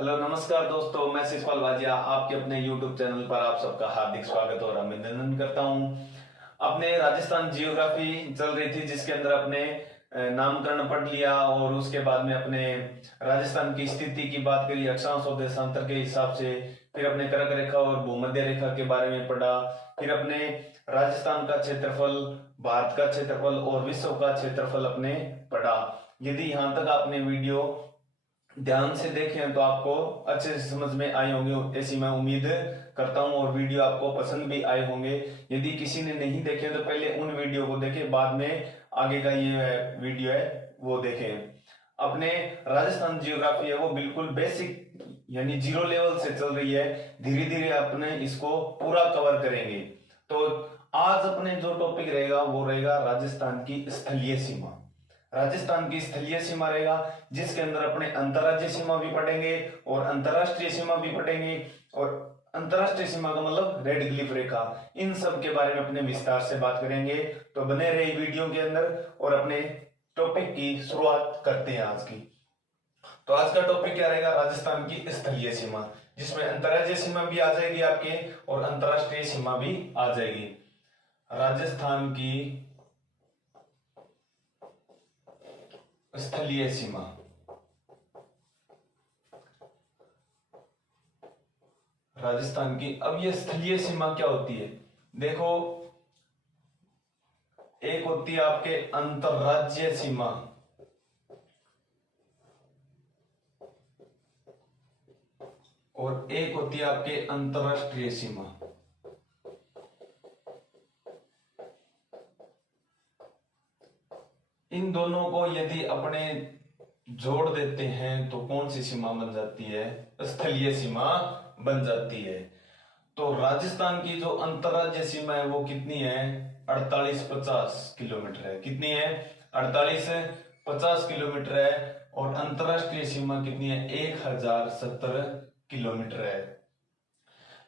Hello नमस्कार दोस्तों, मैं शिशपाल वाजिया आपके अपने YouTube चैनल पर आप सबका हार्दिक स्वागत और अभिनंदन करता हूं। अपने राजस्थान जियोग्राफी चल रही थी जिसके अंदर अपने नामकरण पढ़ लिया और उसके बाद में अपने राजस्थान की स्थिति की बात करी अक्षांश और देशांतर के हिसाब से। फिर अपने कर्क रेखा और भूमध्य रेखा के बारे में पढ़ा। फिर अपने राजस्थान का क्षेत्रफल, भारत का क्षेत्रफल और विश्व का क्षेत्रफल अपने पढ़ा। यदि यहाँ तक आपने वीडियो ध्यान से देखें तो आपको अच्छे से समझ में आए होंगे, ऐसी मैं उम्मीद करता हूं, और वीडियो आपको पसंद भी आए होंगे। यदि किसी ने नहीं देखे तो पहले उन वीडियो को देखें, बाद में आगे का ये वीडियो है वो देखें। अपने राजस्थान जियोग्राफी है वो बिल्कुल बेसिक यानी जीरो लेवल से चल रही है, धीरे धीरे अपने इसको पूरा कवर करेंगे। तो आज अपने जो टॉपिक रहेगा वो रहेगा राजस्थान की स्थलीय सीमा। राजस्थान की स्थलीय सीमा रहेगा जिसके अंदर अपने अंतरराज्यीय सीमा भी पढ़ेंगे और अंतरराष्ट्रीय सीमा भी पढ़ेंगे। और अंतरराष्ट्रीय सीमा का मतलब रेड क्लिफ रेखा, इन सब के बारे में अपने विस्तार से बात करेंगे। तो बने रहे वीडियो के अंदर और अपने टॉपिक की शुरुआत करते हैं आज की। तो आज का टॉपिक क्या रहेगा? राजस्थान की स्थलीय सीमा, जिसमें अंतरराज्यीय सीमा भी आ जाएगी आपके और अंतरराष्ट्रीय सीमा भी आ जाएगी। राजस्थान की स्थलीय सीमा, राजस्थान की। अब ये स्थलीय सीमा क्या होती है? देखो, एक होती है आपके अंतरराज्यीय सीमा और एक होती है आपके अंतरराष्ट्रीय सीमा। इन दोनों को यदि अपने जोड़ देते हैं तो कौन सी सीमा बन जाती है? स्थलीय सीमा बन जाती है। तो राजस्थान की जो अंतरराज्यीय सीमा है वो कितनी है? 48-50 किलोमीटर है। कितनी है? 48-50 किलोमीटर है। और अंतरराष्ट्रीय सीमा कितनी है? 1070 किलोमीटर है।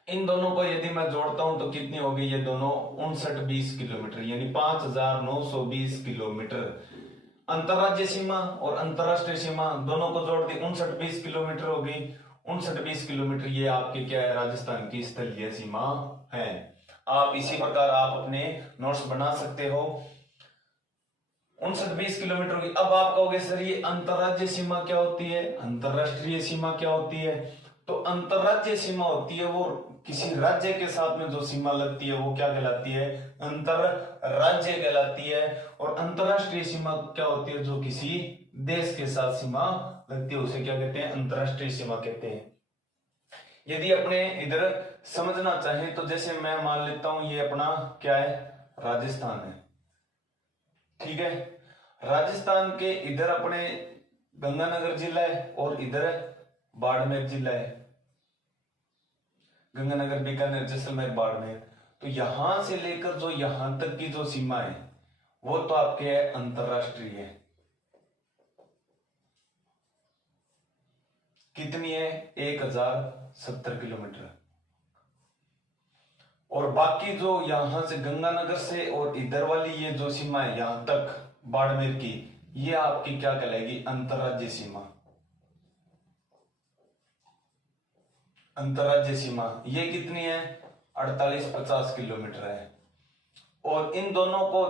इन दोनों को यदि मैं जोड़ता हूं तो कितनी होगी? ये दोनों 59-20 किलोमीटर यानी 5920 किलोमीटर। अंतरराज्यीय सीमा और अंतरराष्ट्रीय सीमा दोनों को जोड़ दी 59-20 किलोमीटर होगी। 59-20 किलोमीटर ये आपके क्या है? राजस्थान की स्थलीय सीमा है। आप इसी प्रकार आप अपने नोट्स बना सकते हो। 59-20 किलोमीटर होगी। अब आप कहोगे सर ये अंतरराज्यीय सीमा क्या होती है, अंतरराष्ट्रीय सीमा क्या होती है? तो अंतरराज्यीय सीमा होती है वो किसी राज्य के साथ में जो सीमा लगती है वो क्या कहलाती है? अंतरराज्य कहलाती है। और अंतरराष्ट्रीय सीमा क्या होती है? जो किसी देश के साथ सीमा लगती है उसे क्या कहते हैं? अंतरराष्ट्रीय सीमा कहते हैं। यदि अपने इधर समझना चाहे तो जैसे मैं मान लेता हूं ये अपना क्या है? राजस्थान है, ठीक है। राजस्थान के इधर अपने गंगानगर जिला है और इधर बाड़मेर जिला है। गंगानगर, बीकानेर, जैसलमेर, बाड़मेर। तो यहां से लेकर जो यहां तक की जो सीमा है वो तो आपके है अंतरराष्ट्रीय है। कितनी है? 1070 किलोमीटर। और बाकी जो यहां से गंगानगर से और इधर वाली ये जो सीमा है यहां तक बाड़मेर की, ये आपकी क्या कहलाएगी? अंतरराज्यीय सीमा। अंतरराज्यीय सीमा ये कितनी है? 48-50 किलोमीटर है। और इन दोनों को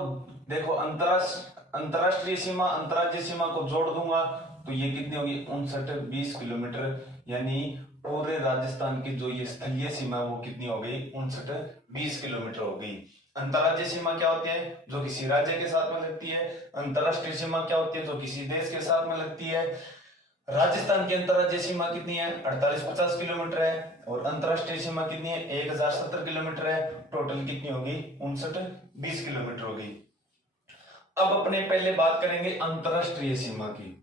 देखो, अंतरराष्ट्रीय सीमा अंतरराज्यीय सीमा को जोड़ दूंगा तो ये कितनी होगी? 59-20 किलोमीटर। यानी पूरे राजस्थान की जो ये स्थलीय सीमा है वो कितनी हो गई? 59-20 किलोमीटर हो गई। अंतरराज्यीय सीमा क्या होती है? जो किसी राज्य के साथ में लगती है। अंतरराष्ट्रीय सीमा क्या होती है? जो किसी देश के साथ में लगती है। राजस्थान की अंतरराज्यीय सीमा कितनी है? 48-50 किलोमीटर है। और अंतरराष्ट्रीय सीमा कितनी है? 1070 किलोमीटर है। टोटल कितनी होगी? 59-20 किलोमीटर होगी। अब अपने पहले बात करेंगे अंतरराष्ट्रीय सीमा की।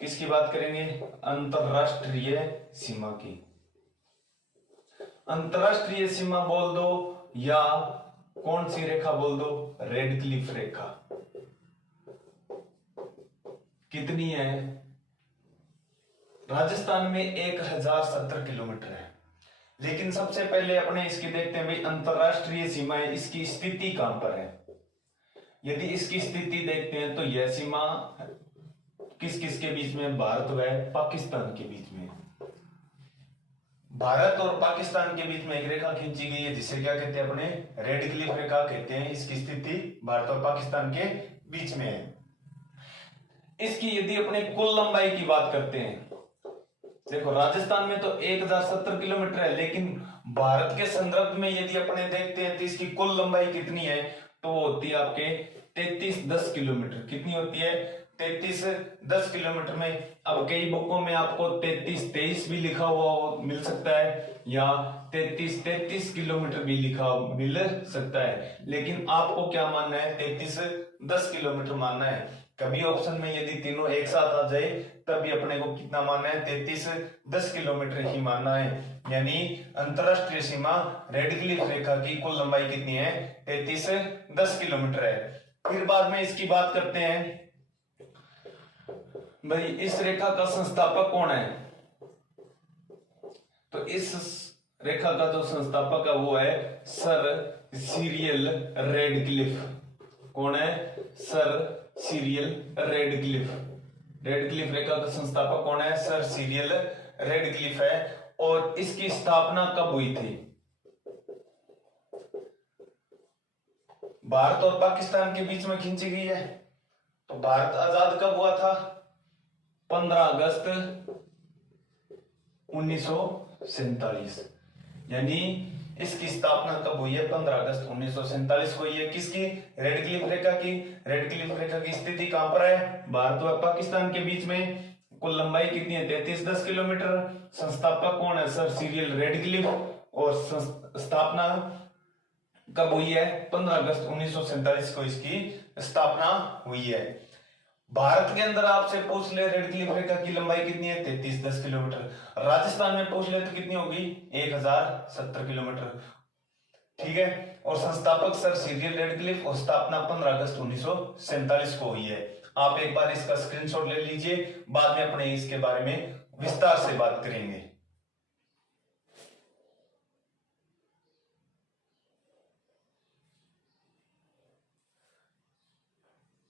किसकी बात करेंगे? अंतरराष्ट्रीय सीमा की। अंतरराष्ट्रीय सीमा बोल दो या कौन सी रेखा बोल दो? रेड क्लिफ रेखा। कितनी है? राजस्थान में 1070 किलोमीटर है। लेकिन सबसे पहले अपने इसकी देखते हैं भाई अंतरराष्ट्रीय सीमा है, इसकी स्थिति कहां पर है। यदि इसकी स्थिति देखते हैं तो यह सीमा किस किस के बीच में? भारत व पाकिस्तान के बीच में। भारत और पाकिस्तान के बीच में एक रेखा खींची गई है जिसे क्या कहते हैं, अपने रेड क्लिफ रेखा कहते हैं। इसकी स्थिति भारत और पाकिस्तान के बीच में है। इसकी यदि अपने कुल लंबाई की बात करते हैं, देखो राजस्थान में तो 1070 किलोमीटर है, लेकिन भारत के संदर्भ में यदि अपने देखते हैं तो इसकी कुल लंबाई कितनी है, तो वो होती है आपके 3310 किलोमीटर। कितनी होती है, 3310 किलोमीटर में। अब कई बुकों में आपको 3323 भी लिखा हुआ मिल सकता है, या 3333 किलोमीटर भी लिखा मिल सकता है, लेकिन आपको क्या मानना है, 3310 किलोमीटर मानना है। कभी ऑप्शन में यदि तीनों एक साथ आ जाए तब भी अपने को कितना मानना है, 3310 किलोमीटर ही मानना है। यानी अंतरराष्ट्रीय सीमा रेड क्लिफ रेखा की कुल लंबाई कितनी है, 3310 किलोमीटर है। फिर बाद में इसकी बात करते हैं, भाई इस रेखा का संस्थापक कौन है, तो इस रेखा का जो संस्थापक है वो है सर सिरिल रैडक्लिफ। कौन है, सर सिरिल रैडक्लिफ। रैडक्लिफ रेखा का संस्थापक कौन है, सर सिरिल रैडक्लिफ है। और इसकी स्थापना कब हुई थी, भारत और पाकिस्तान के बीच में खींची गई है। तो भारत आजाद कब हुआ था, 15 अगस्त 1947। यानी इसकी स्थापना कब हुई है, 15 अगस्त 1947 को हुई है। किसकी, रेड क्लिफ रेखा की। रेड क्लिफ रेखा की स्थिति कहां पर है, भारत और पाकिस्तान के बीच में। कुल लंबाई कितनी है, 3310 किलोमीटर। संस्थापक कौन है, सर सिरिल रैडक्लिफ। और स्थापना कब हुई है, 15 अगस्त 1947 को इसकी स्थापना हुई है। भारत के अंदर आपसे पूछ ले रेड क्लिफ रेखा की लंबाई कितनी है, 3310 किलोमीटर। राजस्थान में पूछ ले तो कितनी होगी, 1070 किलोमीटर। ठीक है। और संस्थापक सर सिरिल रैडक्लिफ और स्थापना 15 अगस्त 1947 को हुई है। आप एक बार इसका स्क्रीनशॉट ले लीजिए, बाद में अपने इसके बारे में विस्तार से बात करेंगे।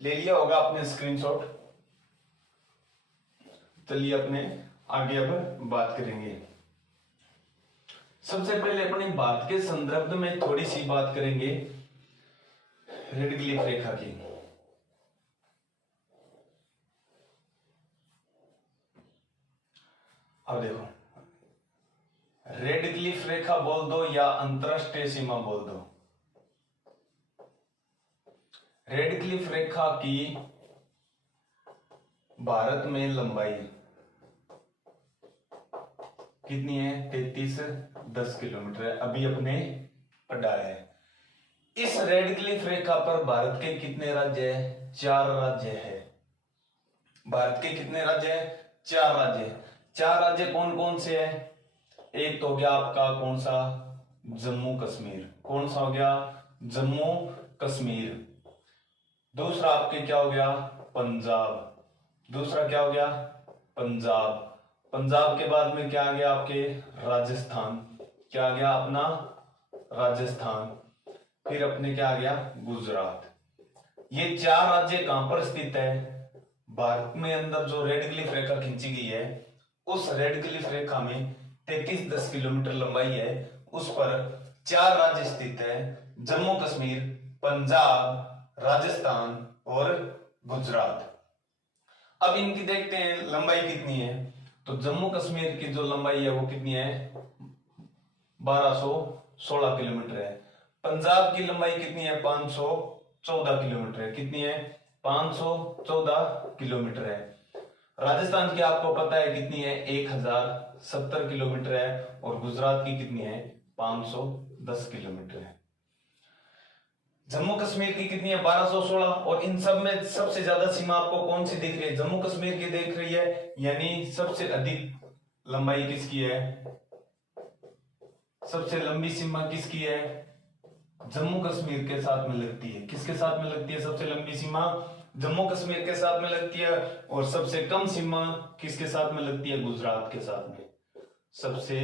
ले लिया होगा आपने स्क्रीनशॉट। चलिए अपने आगे अब बात करेंगे। सबसे पहले अपने भारत के संदर्भ में थोड़ी सी बात करेंगे रेड क्लिफ रेखा की। अब देखो, रेड क्लिफ रेखा बोल दो या अंतरराष्ट्रीय सीमा बोल दो, रेड क्लिफ रेखा की भारत में लंबाई कितनी है, 3310 किलोमीटर है। अभी अपने पढ़ा है। इस रेड क्लिफ रेखा पर भारत के कितने राज्य है, 4 राज्य है। भारत के कितने राज्य है, 4 राज्य। 4 राज्य कौन कौन से है, एक तो हो गया आपका कौन सा, जम्मू कश्मीर। कौन सा हो गया, जम्मू कश्मीर। दूसरा आपके क्या हो गया, पंजाब। दूसरा क्या हो गया, पंजाब। पंजाब के बाद में क्या आ गया आपके, राजस्थान। क्या आ गया अपना, राजस्थान। फिर अपने क्या आ गया, गुजरात। ये 4 राज्य कहां पर स्थित है, भारत में अंदर जो रेड क्लिफ रेखा खींची गई है, उस रेड क्लिफ रेखा में 3310 किलोमीटर लंबाई है, उस पर 4 राज्य स्थित है, जम्मू कश्मीर, पंजाब, राजस्थान और गुजरात। अब इनकी देखते हैं लंबाई कितनी है। तो जम्मू कश्मीर की जो लंबाई है वो कितनी है, 1216 किलोमीटर है। पंजाब की लंबाई कितनी है, 514 किलोमीटर है। कितनी है, 514 किलोमीटर है। राजस्थान की आपको पता है कितनी है, 1070 किलोमीटर है। और गुजरात की कितनी है, 510 किलोमीटर है। जम्मू कश्मीर की कितनी है, 1216। और इन सब में सबसे ज्यादा सीमा आपको कौन सी दिख रही है, जम्मू कश्मीर की दिख रही है। यानी सबसे अधिक लंबाई किसकी है, सबसे लंबी सीमा किसकी है, जम्मू कश्मीर के साथ में लगती है। किसके साथ में लगती है, सबसे लंबी सीमा जम्मू कश्मीर के साथ में लगती है। और सबसे कम सीमा किसके साथ में लगती है, गुजरात के साथ में। सबसे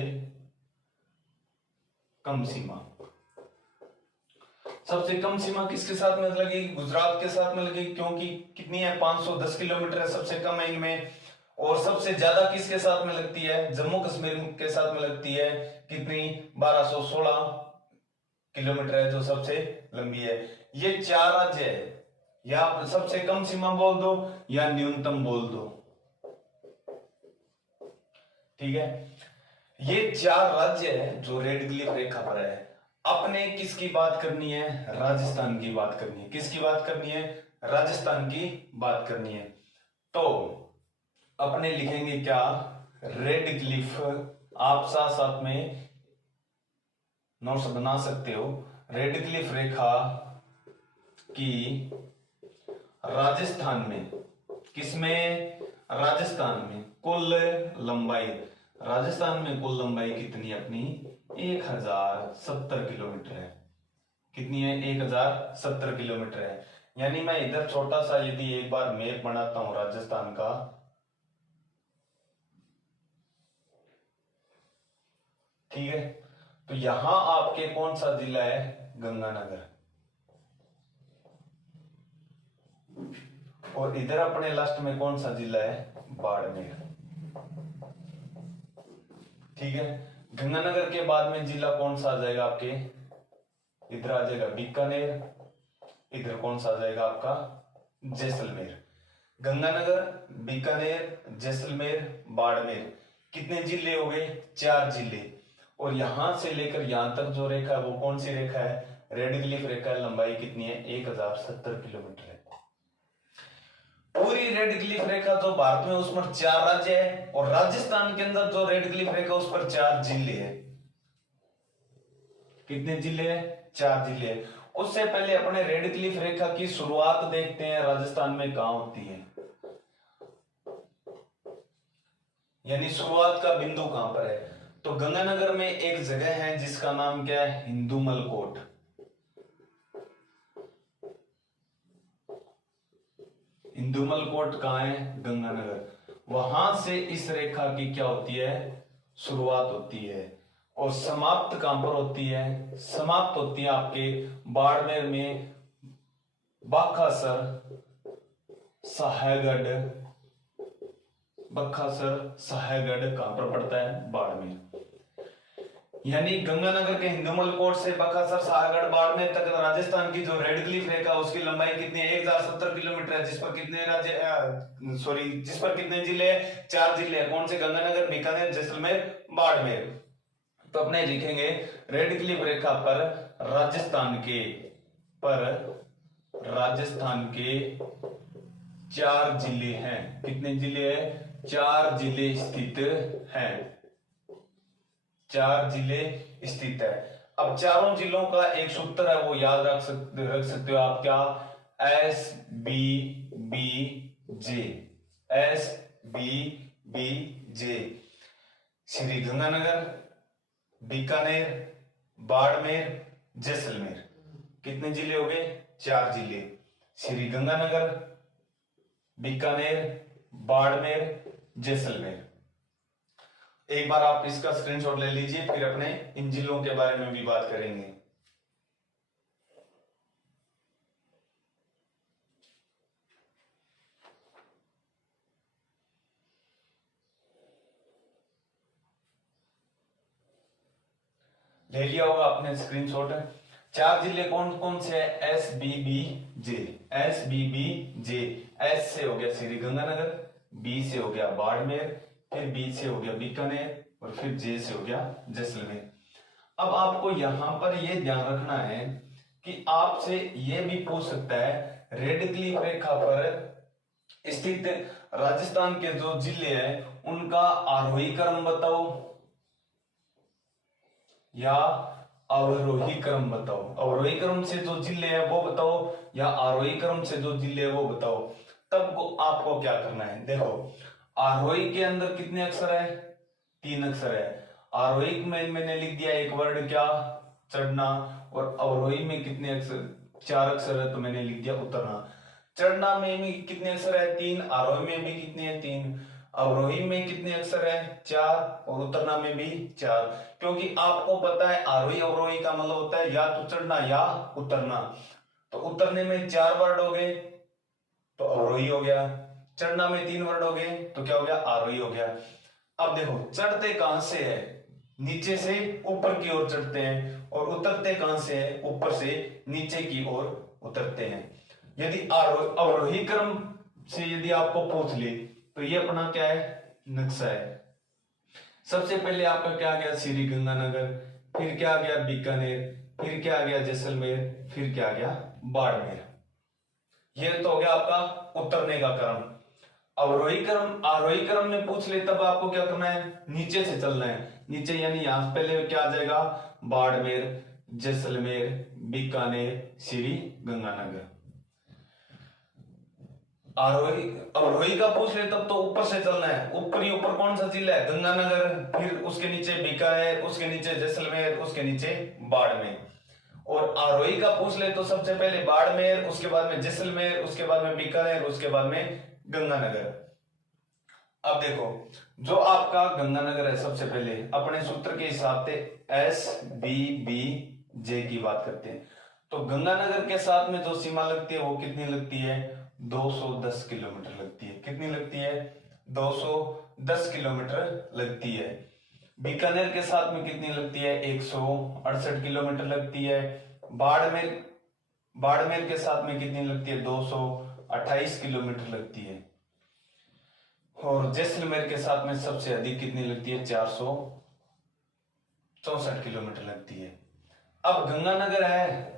कम सीमा, सबसे कम सीमा किसके साथ में लगेगी, गुजरात के साथ में लगेगी। क्योंकि कितनी है, 510 किलोमीटर है, सबसे कम है इनमें। और सबसे ज्यादा किसके साथ में लगती है? जम्मू कश्मीर के साथ में लगती है। कितनी? 1216 किलोमीटर है, जो सबसे लंबी है। ये 4 राज्य है, या सबसे कम सीमा बोल दो या न्यूनतम बोल दो, ठीक है। ये 4 राज्य है जो रेड क्लिफ रेखा पर है। अपने किसकी बात करनी है? राजस्थान की बात करनी है। किसकी बात करनी है? राजस्थान की बात करनी है। तो अपने लिखेंगे क्या? Red Cliff. आप साथ साथ में नोट्स बना सकते हो। रेड क्लिफ रेखा की राजस्थान में, किसमें? राजस्थान में कुल लंबाई, राजस्थान में कुल लंबाई कितनी है अपनी? 1070 किलोमीटर है। कितनी है? 1070 किलोमीटर है। यानी मैं इधर छोटा सा यदि एक बार मैप बनाता हूं राजस्थान का, ठीक है, तो यहां आपके कौन सा जिला है? गंगानगर। और इधर अपने लास्ट में कौन सा जिला है? बाड़मेर, ठीक है। गंगानगर के बाद में जिला कौन सा आ जाएगा आपके? इधर आ जाएगा बीकानेर। इधर कौन सा आ जाएगा आपका? जैसलमेर। गंगानगर, बीकानेर, जैसलमेर, बाड़मेर, कितने जिले हो गए? 4 जिले। और यहां से लेकर यहां तक जो रेखा है वो कौन सी रेखा है? रेड क्लिफ रेखा है। लंबाई कितनी है? 1070 किलोमीटर है। पूरी रेड क्लिफ रेखा जो भारत में, उस पर 4 राज्य है, और राजस्थान के अंदर जो रेड क्लिफ रेखा उस पर 4 जिले हैं। कितने जिले हैं? 4 जिले। उससे पहले अपने रेड क्लिफ रेखा की शुरुआत देखते हैं, राजस्थान में कहां होती है, यानी शुरुआत का बिंदु कहां पर है। तो गंगानगर में एक जगह है जिसका नाम क्या है? हिंदुमल कोट। हिंदुमल कोट कहां है? गंगानगर। वहां से इस रेखा की क्या होती है? शुरुआत होती है। और समाप्त कहां पर होती है? समाप्त होती है आपके बाड़मेर में, बक्खासर, साहेगढ़। बक्खासर, साहेगढ़ कहां पर पड़ता है? बाड़मेर। यानी गंगानगर के हिंदुमल कोट से बक्खासर, साहेगढ़, बाड़मेर तक राजस्थान की जो रेड क्लिफ रेखा उसकी लंबाई कितनी है? 1070 किलोमीटर है। जिस पर कितने राज्य, सॉरी, जिस पर कितने जिले हैं? 4 जिले हैं। कौन से? गंगानगर, बीकानेर, जैसलमेर, बाड़मेर। तो अपने लिखेंगे रेड क्लिफ रेखा पर राजस्थान के 4 जिले हैं। कितने जिले हैं? 4 जिले स्थित हैं। 4 जिले स्थित है। अब चारों जिलों का एक सूत्र है, वो याद रख सकते हो आप। क्या? SBBJ। SBBJ। श्री गंगानगर, बीकानेर, बाड़मेर, जैसलमेर। कितने जिले हो गए? 4 जिले। श्री गंगानगर, बीकानेर, बाड़मेर, जैसलमेर। एक बार आप इसका स्क्रीनशॉट ले लीजिए, फिर अपने इन जिलों के बारे में भी बात करेंगे। ले लिया होगा आपने स्क्रीनशॉट। 4 जिले कौन कौन से है? SBBJ। SBBJ। S से हो गया श्री गंगानगर, B से हो गया बाड़मेर, फिर B से हो गया बीकानेर, और फिर J से हो गया जैसलमेर। अब आपको यहां पर यह ध्यान रखना है कि आपसे यह भी पूछ सकता है, रेड क्लिफ रेखा पर स्थित राजस्थान के जो जिले हैं उनका आरोही क्रम बताओ या अवरोही क्रम बताओ। अवरोही क्रम से जो जिले हैं वो बताओ या आरोही क्रम से जो जिले हैं वो बताओ। तब आपको क्या करना है? देखो, आरोही के अंदर कितने अक्षर है? 3 अक्षर है। आरोही में मैंने लिख दिया एक वर्ड, क्या? चढ़ना। और अवरोही में कितने अक्षर? 4 अक्षर है, तो मैंने लिख दिया उतरना। चढ़ना में भी कितने अक्षर है? 3। आरोही में भी कितने हैं? 3। अवरोही में कितने अक्षर है? 4। और उतरना में भी 4। क्योंकि आपको पता है आरोही अवरोही का मतलब होता है या तो चढ़ना या उतरना। तो उतरने में 4 वर्ड हो गए, तो अवरोही हो गया। चढ़ना में 3 वर्ड हो गए, तो क्या हो गया, आरोही हो गया। अब देखो चढ़ते कहां से है, नीचे से ऊपर की ओर चढ़ते हैं, और उतरते कहां से है, ऊपर से नीचे की ओर उतरते हैं। यदि अवरोही क्रम से यदि आपको पूछ ले तो ये अपना क्या है, नक्शा है। सबसे पहले आपका क्या आ गया, श्री गंगानगर, फिर क्या आ गया, बीकानेर, फिर क्या आ गया, जैसलमेर, फिर क्या आ गया, बाड़मेर। ये तो हो गया आपका उतरने का क्रम। आरोही क्रम में पूछ ले तब आपको क्या करना है, नीचे से चलना है। नीचे यानी यहां से पहले क्या आ जाएगा, बाड़मेर, जैसलमेर, बीकानेर, श्री गंगानगर। अवरोही का पूछ ले तब तो ऊपर से चलना है। ऊपर कौन सा जिला है, गंगानगर, फिर उसके नीचे बीकानेर, उसके नीचे जैसलमेर, उसके नीचे बाड़मेर। और आरोही का पूछ ले तो सबसे पहले बाड़मेर, उसके बाद में जैसलमेर, उसके बाद में बीकानेर, उसके बाद में गंगानगर। अब देखो जो आपका गंगानगर है, सबसे पहले अपने सूत्र के हिसाब से SBBJ की बात करते हैं, तो गंगानगर के साथ में जो सीमा लगती है वो कितनी लगती है, 210 किलोमीटर लगती है। कितनी लगती है, 210 किलोमीटर लगती है। बीकानेर के साथ में कितनी लगती है, 168 किलोमीटर लगती है। बाड़मेर के साथ में कितनी लगती है, 228 किलोमीटर लगती है। और जैसलमेर के साथ में सबसे अधिक कितनी लगती है, 464 किलोमीटर लगती है। अब गंगानगर है,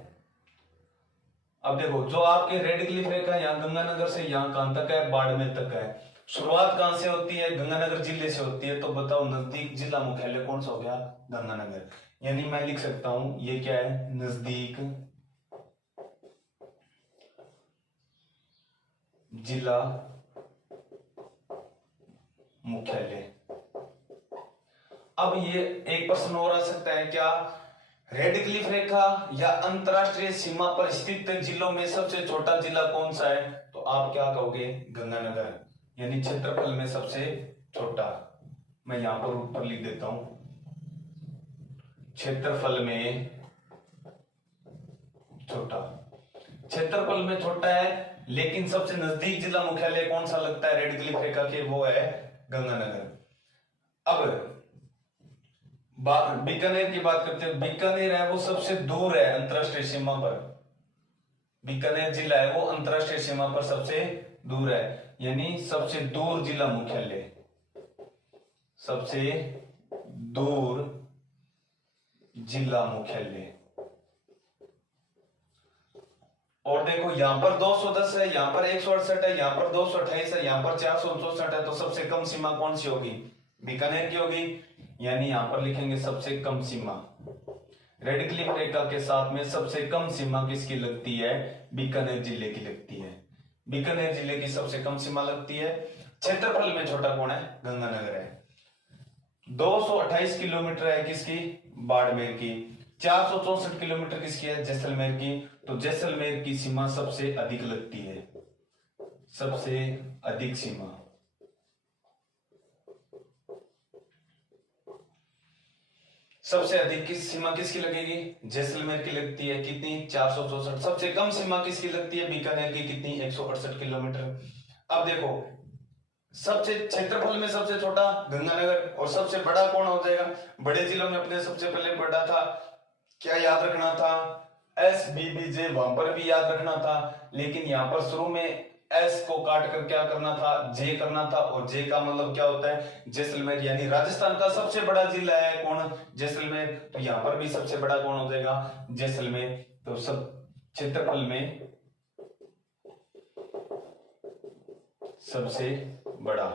अब देखो जो आपके रेड क्लिफ रेखा यहाँ गंगानगर से यहाँ कहां तक है, बाड़मेर तक है। शुरुआत कहां से होती है, गंगानगर जिले से होती है। तो बताओ नजदीक जिला मुख्यालय कौन सा हो गया, गंगानगर। यानी मैं लिख सकता हूं ये क्या है, नजदीक जिला मुख्यालय। अब ये एक प्रश्न और आ सकता है, क्या रेड क्लिफ रेखा या अंतरराष्ट्रीय सीमा पर स्थित जिलों में सबसे छोटा जिला कौन सा है, तो आप क्या कहोगे, गंगानगर, यानी क्षेत्रफल में सबसे छोटा। मैं यहां पर ऊपर लिख देता हूं, क्षेत्रफल में छोटा। क्षेत्रफल में छोटा है, लेकिन सबसे नजदीक जिला मुख्यालय कौन सा लगता है रेड क्लिफ रेखा के, वो है गंगानगर। अब बीकानेर की बात करते हैं, बीकानेर है वो सबसे दूर है अंतरराष्ट्रीय सीमा पर। बीकानेर जिला है वो अंतरराष्ट्रीय सीमा पर सबसे दूर है, यानी सबसे दूर जिला मुख्यालय, सबसे दूर जिला मुख्यालय। और देखो यहां पर 210 है, यहां पर 168 है, यहां पर 228 है, यहां पर 464 है। तो सबसे कम सीमा कौन सी होगी, बीकानेर की होगी। यानी यहां पर लिखेंगे सबसे कम सीमा। रेड क्लिफ रेखा के साथ में सबसे कम सीमा किसकी लगती है, बीकानेर जिले की लगती है। बीकानेर जिले की सबसे कम सीमा लगती है। क्षेत्रफल में छोटा कौन है, गंगानगर है। 228 किलोमीटर है किसकी, बाड़मेर की। 464 किलोमीटर किसकी है, जैसलमेर की। तो जैसलमेर की सीमा सबसे अधिक लगती है, सबसे अधिक सीमा। सबसे अधिक किस सीमा किसकी लगेगी, जैसलमेर की लगती है। कितनी, 464। सबसे कम सीमा किसकी लगती है, बीकानेर की। कितनी, 168 किलोमीटर। अब देखो सबसे क्षेत्रफल में सबसे छोटा गंगानगर, और सबसे बड़ा कौन हो जाएगा। बड़े जिलों में अपने सबसे पहले बड़ा था, क्या याद रखना था, SBBJ, वहां पर भी याद रखना था। लेकिन यहां पर शुरू में S को काट कर क्या करना था, J करना था। और J का मतलब क्या होता है, जैसलमेर। यानी राजस्थान का सबसे बड़ा जिला है कौन, जैसलमेर। तो यहां पर भी सबसे बड़ा कौन हो जाएगा, जैसलमेर। तो सब क्षेत्रफल में सबसे बड़ा,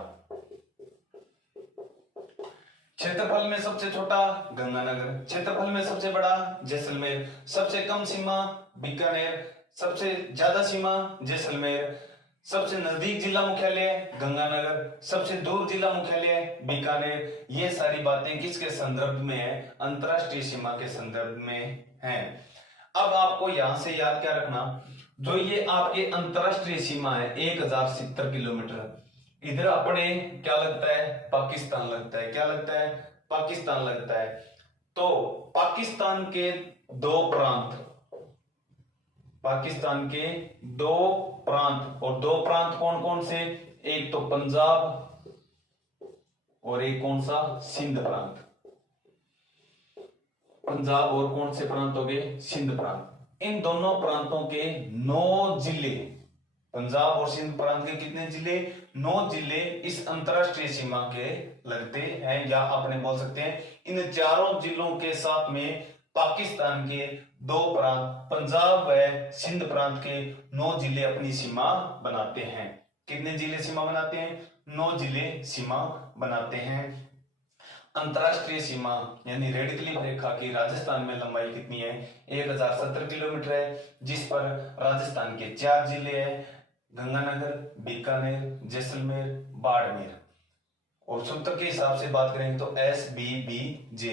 क्षेत्रफल में सबसे छोटा गंगानगर, क्षेत्रफल में सबसे बड़ा जैसलमेर, सबसे कम सीमा बीकानेर, सबसे ज्यादा सीमा जैसलमेर, सबसे नजदीक जिला मुख्यालय गंगानगर, सबसे दूर जिला मुख्यालय बीकानेर। ये सारी बातें किसके संदर्भ में है, अंतरराष्ट्रीय सीमा के संदर्भ में है। अब आपको यहां से याद क्या रखना, जो ये आपके अंतरराष्ट्रीय सीमा है 1070 किलोमीटर, इधर अपने क्या लगता है, पाकिस्तान लगता है। क्या लगता है, पाकिस्तान लगता है। तो पाकिस्तान के दो प्रांत, पाकिस्तान के दो प्रांत, और दो प्रांत कौन कौन से, एक तो पंजाब और एक कौन सा, सिंध प्रांत। पंजाब और कौन से प्रांत हो गए, सिंध प्रांत। इन दोनों प्रांतों के 9 जिले, पंजाब और सिंध प्रांत के कितने जिले, 9 जिले इस अंतरराष्ट्रीय सीमा के लगते हैं, या अपने बोल सकते हैं इन चारों जिलों के साथ में पाकिस्तान के 2 प्रांत, पंजाब व सिंध प्रांत के 9 जिले अपनी सीमा बनाते हैं। कितने जिले सीमा बनाते हैं, 9 जिले सीमा बनाते हैं। अंतरराष्ट्रीय सीमा यानी रेड क्लिफ रेखा की राजस्थान में लंबाई कितनी है, 1070 किलोमीटर है, जिस पर राजस्थान के 4 जिले हैं, गंगानगर, बीकानेर, जैसलमेर, बाड़मेर। और सूत्र के हिसाब से बात करें तो SBBJ।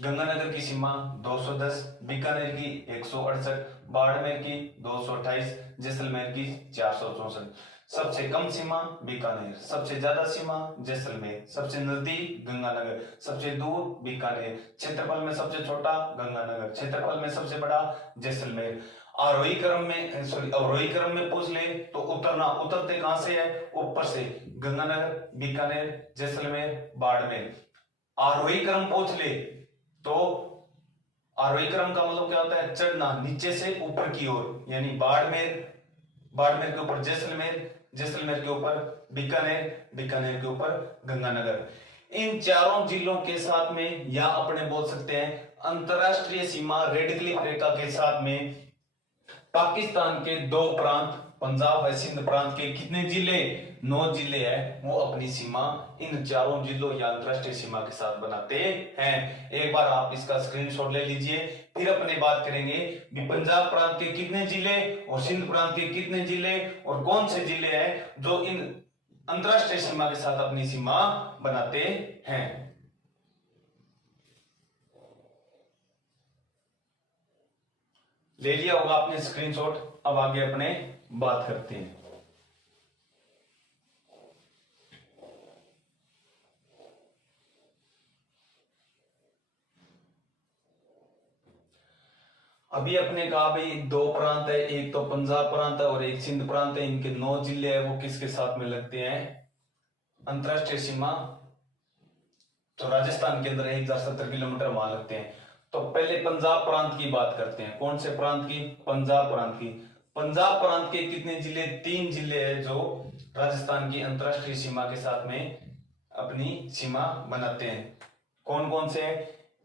गंगानगर की सीमा 210, बीकानेर की 168, बाड़मेर की 228, जैसलमेर की 464। सबसे कम सीमा बीकानेर, सबसे ज्यादा सीमा जैसलमेर, सबसे नजदीक गंगानगर, सबसे दूर बीकानेर, क्षेत्रफल में सबसे छोटा गंगानगर, क्षेत्रफल में सबसे बड़ा जैसलमेर। आरोही क्रम में अवरोही क्रम में पूछ ले तो उतरते कहां से है, ऊपर से, गंगानगर, बीकानेर, जैसलमेर, बाड़मेर। आरोही क्रम पूछ ले तो आरोही क्रम का मतलब क्या होता है, चढ़ना नीचे से ऊपर की ओर, यानी बाड़मेर के ऊपर जैसलमेर, जैसलमेर के ऊपर बीकानेर, बीकानेर के ऊपर गंगानगर। इन चारों जिलों के साथ में, या अपने बोल सकते हैं अंतरराष्ट्रीय सीमा रेड क्लिफ रेखा के साथ में पाकिस्तान के 2 प्रांत, पंजाब व सिंध प्रांत के कितने जिले, 9 जिले हैं, वो अपनी सीमा इन चारों जिलों या अंतरराष्ट्रीय सीमा के साथ बनाते हैं। एक बार आप इसका स्क्रीनशॉट ले लीजिए, फिर अपने बात करेंगे कि पंजाब प्रांत के कितने जिले और सिंध प्रांत के कितने जिले और कौन से जिले हैं जो इन अंतरराष्ट्रीय सीमा के साथ अपनी सीमा बनाते हैं। ले लिया होगा आपने स्क्रीनशॉट। अब आगे अपने बात करते हैं। अभी अपने कहा भाई 2 प्रांत है, एक तो पंजाब प्रांत है और एक सिंध प्रांत है, इनके 9 जिले है, वो किसके साथ में लगते हैं, अंतरराष्ट्रीय सीमा तो राजस्थान के अंदर 1070 किलोमीटर वहां लगते हैं। तो पहले पंजाब प्रांत की बात करते हैं। कौन से प्रांत की, पंजाब प्रांत की। पंजाब प्रांत के कितने जिले, 3 जिले हैं जो राजस्थान की अंतरराष्ट्रीय सीमा के साथ में अपनी सीमा बनाते हैं। कौन कौन से,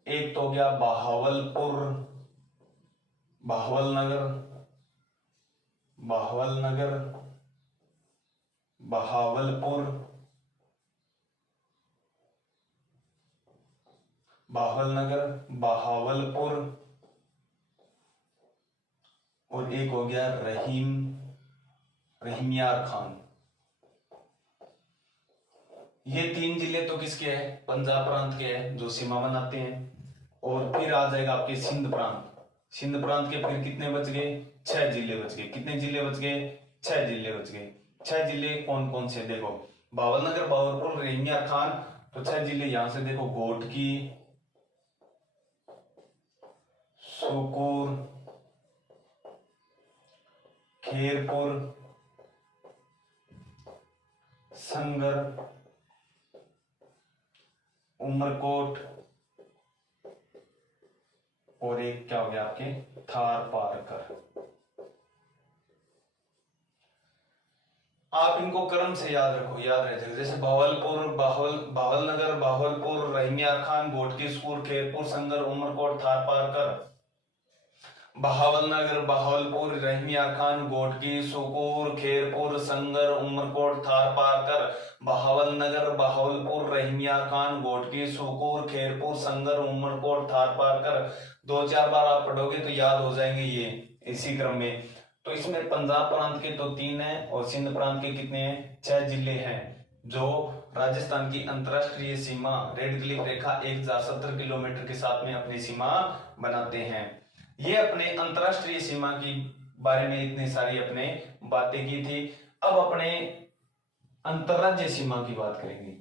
एक तो हो गया बहावलपुर, बहावलनगर, बहावलपुर, बहावलपुर, और एक हो गया रहीमियार खान। ये 3 जिले तो किसके हैं, पंजाब प्रांत के हैं जो सीमा बनाते हैं। और फिर आ जाएगा आपके सिंध प्रांत। सिंध प्रांत के फिर कितने बच गए, 6 जिले बच गए। कितने जिले बच गए, 6 जिले बच गए। 6 जिले कौन कौन से, देखो बहावलनगर, बहावलपुर, रहीमियार खान, तो 6 जिले यहां से देखो, घोटकी, सुकूर, खेरपुर, संगर, उमरकोट, और एक क्या हो गया आपके थार पारकर। आप इनको क्रम से याद रखो, याद रह जाएगा। जैसे बहावलपुर, बहावलनगर, बहावलपुर, रहीमियार खान, घोटकी, सुकूर, खेरपुर, संगर, उमरकोट, थार पारकर। बहावलनगर, बहावलपुर, रहीमियार खान, घोटकी, सुकूर, खेरपुर, संगर, उमरकोट, थार पारकर। बहावलनगर, बहावलपुर, रहीमियार खान, घोटकी, सुकूर, खेरपुर, संगर, उमरकोट, थार पारकर। 2-4 बार आप पढ़ोगे तो याद हो जाएंगे ये इसी क्रम में। तो इसमें पंजाब प्रांत के तो 3 हैं और सिंध प्रांत के कितने हैं, 6 जिले हैं जो राजस्थान की अंतरराष्ट्रीय सीमा रेड क्लिफ रेखा 1070 किलोमीटर के साथ में अपनी सीमा बनाते हैं। ये अपने अंतरराष्ट्रीय सीमा की बारे में इतनी सारी अपने बातें की थी। अब अपने अंतरराज्य सीमा की बात करेंगे।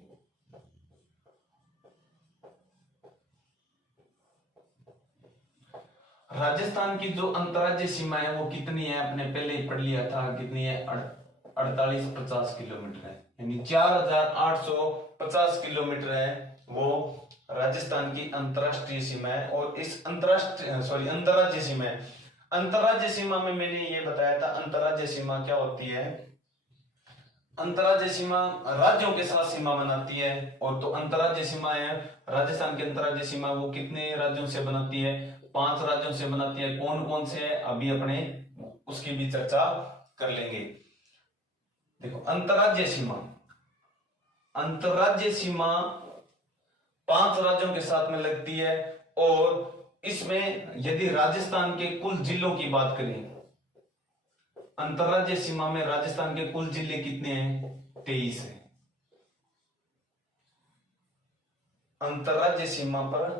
राजस्थान की जो अंतरराज्य सीमा है वो कितनी है, अपने पहले ही पढ़ लिया था, कितनी है, 48-50 किलोमीटर है। यानी 4850 किलोमीटर है वो राजस्थान की अंतरराष्ट्रीय सीमा है। और इस अंतरराज्यीय सीमा है। अंतरराज्यीय सीमा में मैंने ये बताया था, अंतरराज्यीय सीमा क्या होती है। अंतरराज्यीय सीमा राज्यों के साथ सीमा बनाती है। और तो अंतरराज्यीय सीमा है, राजस्थान की अंतरराज्यीय सीमा वो कितने राज्यों से बनाती है, 5 राज्यों से बनाती है। कौन कौन से है अभी अपने उसकी भी चर्चा कर लेंगे। देखो अंतरराज्यीय सीमा, अंतरराज्यीय सीमा 5 राज्यों के साथ में लगती है। और इसमें यदि राजस्थान के कुल जिलों की बात करें, अंतरराज्यीय सीमा में राजस्थान के कुल जिले कितने हैं, 23 है। अंतरराज्यीय सीमा पर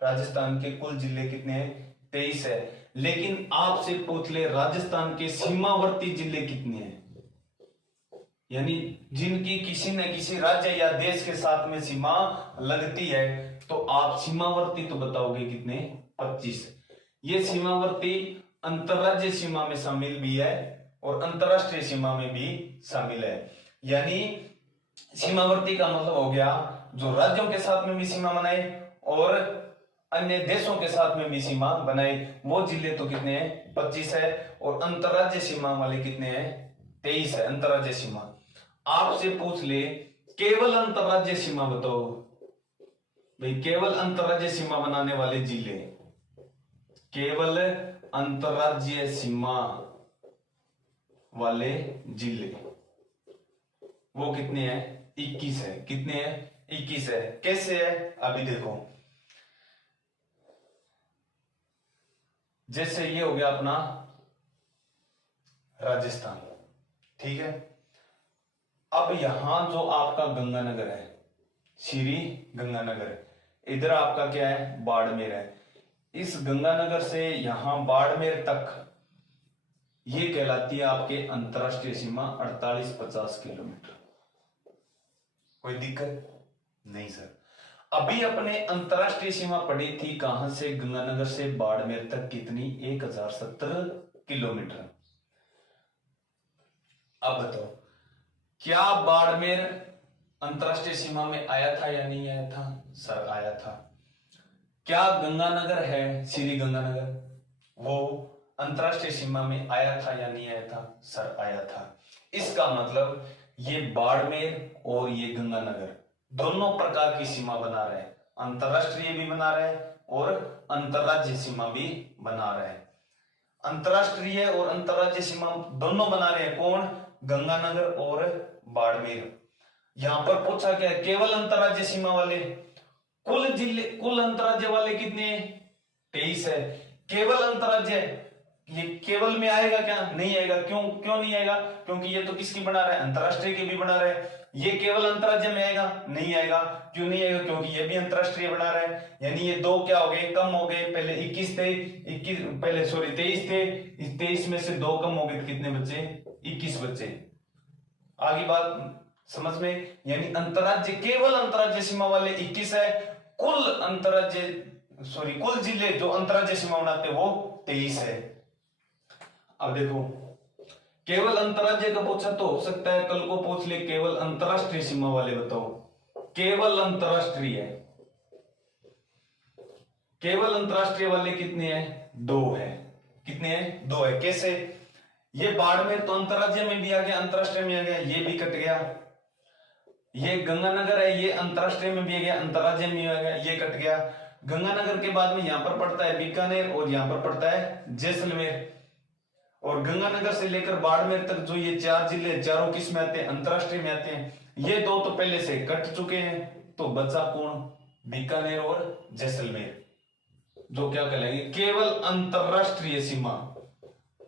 राजस्थान के कुल जिले कितने हैं, 23 है। लेकिन आपसे पूछ ले राजस्थान के सीमावर्ती जिले कितने हैं, यानी जिनकी किसी न किसी राज्य या देश के साथ में सीमा लगती है, तो आप सीमावर्ती तो बताओगे कितने, 25। ये सीमावर्ती अंतरराज्यीय सीमा में शामिल भी है और अंतरराष्ट्रीय सीमा में भी शामिल है। यानी सीमावर्ती का मतलब हो गया जो राज्यों के साथ में भी सीमा बनाए और अन्य देशों के साथ में भी सीमा बनाए, वो जिले तो कितने हैं, 25 है। और अंतरराज्यीय सीमा वाले कितने हैं, 23 है अंतरराज्यीय सीमा। आपसे पूछ ले केवल अंतरराज्यीय सीमा बताओ भाई, केवल अंतरराज्यीय सीमा बनाने वाले जिले, केवल अंतरराज्यीय सीमा वाले जिले वो कितने हैं, 21 है। कितने हैं, 21 है। कैसे है अभी देखो, जैसे ये हो गया अपना राजस्थान, ठीक है। अब यहां जो आपका गंगानगर है, श्री गंगानगर, इधर आपका क्या है, बाड़मेर है। इस गंगानगर से यहां बाड़मेर तक ये कहलाती है आपके अंतरराष्ट्रीय सीमा 4850 किलोमीटर। कोई दिक्कत नहीं सर। अभी अपने अंतरराष्ट्रीय सीमा पड़ी थी कहां से, गंगानगर से बाड़मेर तक, कितनी, 1070 किलोमीटर। अब बताओ क्या बाड़मेर अंतरराष्ट्रीय सीमा में आया था या नहीं आया था, सर आया था। क्या गंगानगर है, श्री गंगानगर, वो अंतरराष्ट्रीय सीमा में आया था या नहीं आया था, सर आया था। इसका मतलब ये बाड़मेर और ये गंगानगर दोनों प्रकार की सीमा बना रहे हैं, अंतरराष्ट्रीय भी बना रहे हैं और अंतरराज्यीय सीमा भी बना रहे हैं। अंतरराष्ट्रीय और अंतरराज्यीय सीमा दोनों बना रहे हैं कौन, गंगानगर और बाड़मेर। यहां पर पूछा क्या है, केवल अंतरराज्यीय सीमा वाले, कुल जिले, कुल अंतरराज्य वाले कितने, 23 है। केवल अंतरराज्य, ये केवल में आएगा क्या, नहीं आएगा। क्यों नहीं आएगा, क्योंकि ये तो किसकी बना रहा है, अंतरराष्ट्रीय की भी बना रहा है। ये केवल अंतरराज्य में आएगा, नहीं आएगा। क्यों नहीं आएगा, क्योंकि ये भी अंतरराष्ट्रीय बना रहा है। यानी ये दो क्या हो गए, कम हो गए। पहले 21 थे, 23 थे, 23 में से 2 कम हो गए, कितने बचे, 21 बचे। आगे बात समझ में। यानी अंतरराज्य, केवल अंतरराज्य सीमा वाले 21 है, कुल कुल जिले जो अंतरराज्य सीमा बनाते वो 23 है। अब देखो केवल अंतरराज्य का पूछा तो हो सकता है कल को पूछ ले केवल अंतरराष्ट्रीय सीमा वाले बताओ। केवल अंतरराष्ट्रीय, केवल अंतरराष्ट्रीय वाले कितने हैं, 2 है। कितने हैं, 2 है। कैसे, ये बाड़मेर तो अंतरराज्य में भी आ गया, अंतरराष्ट्रीय में आ गया, ये भी कट गया। ये गंगानगर है, ये अंतरराष्ट्रीय में भी आ गया, अंतरराज्य में आ गया, ये कट गया। गंगानगर के बाद में यहां पर पड़ता है बीकानेर और यहां पर पड़ता है जैसलमेर। और गंगानगर से लेकर बाड़मेर तक जो ये 4 जिले, चारों किस में आते हैं, अंतरराष्ट्रीय में आते हैं। ये 2 तो पहले से कट चुके हैं, तो बचा कौन, बीकानेर और जैसलमेर, जो क्या कहलाएंगे केवल अंतरराष्ट्रीय सीमा,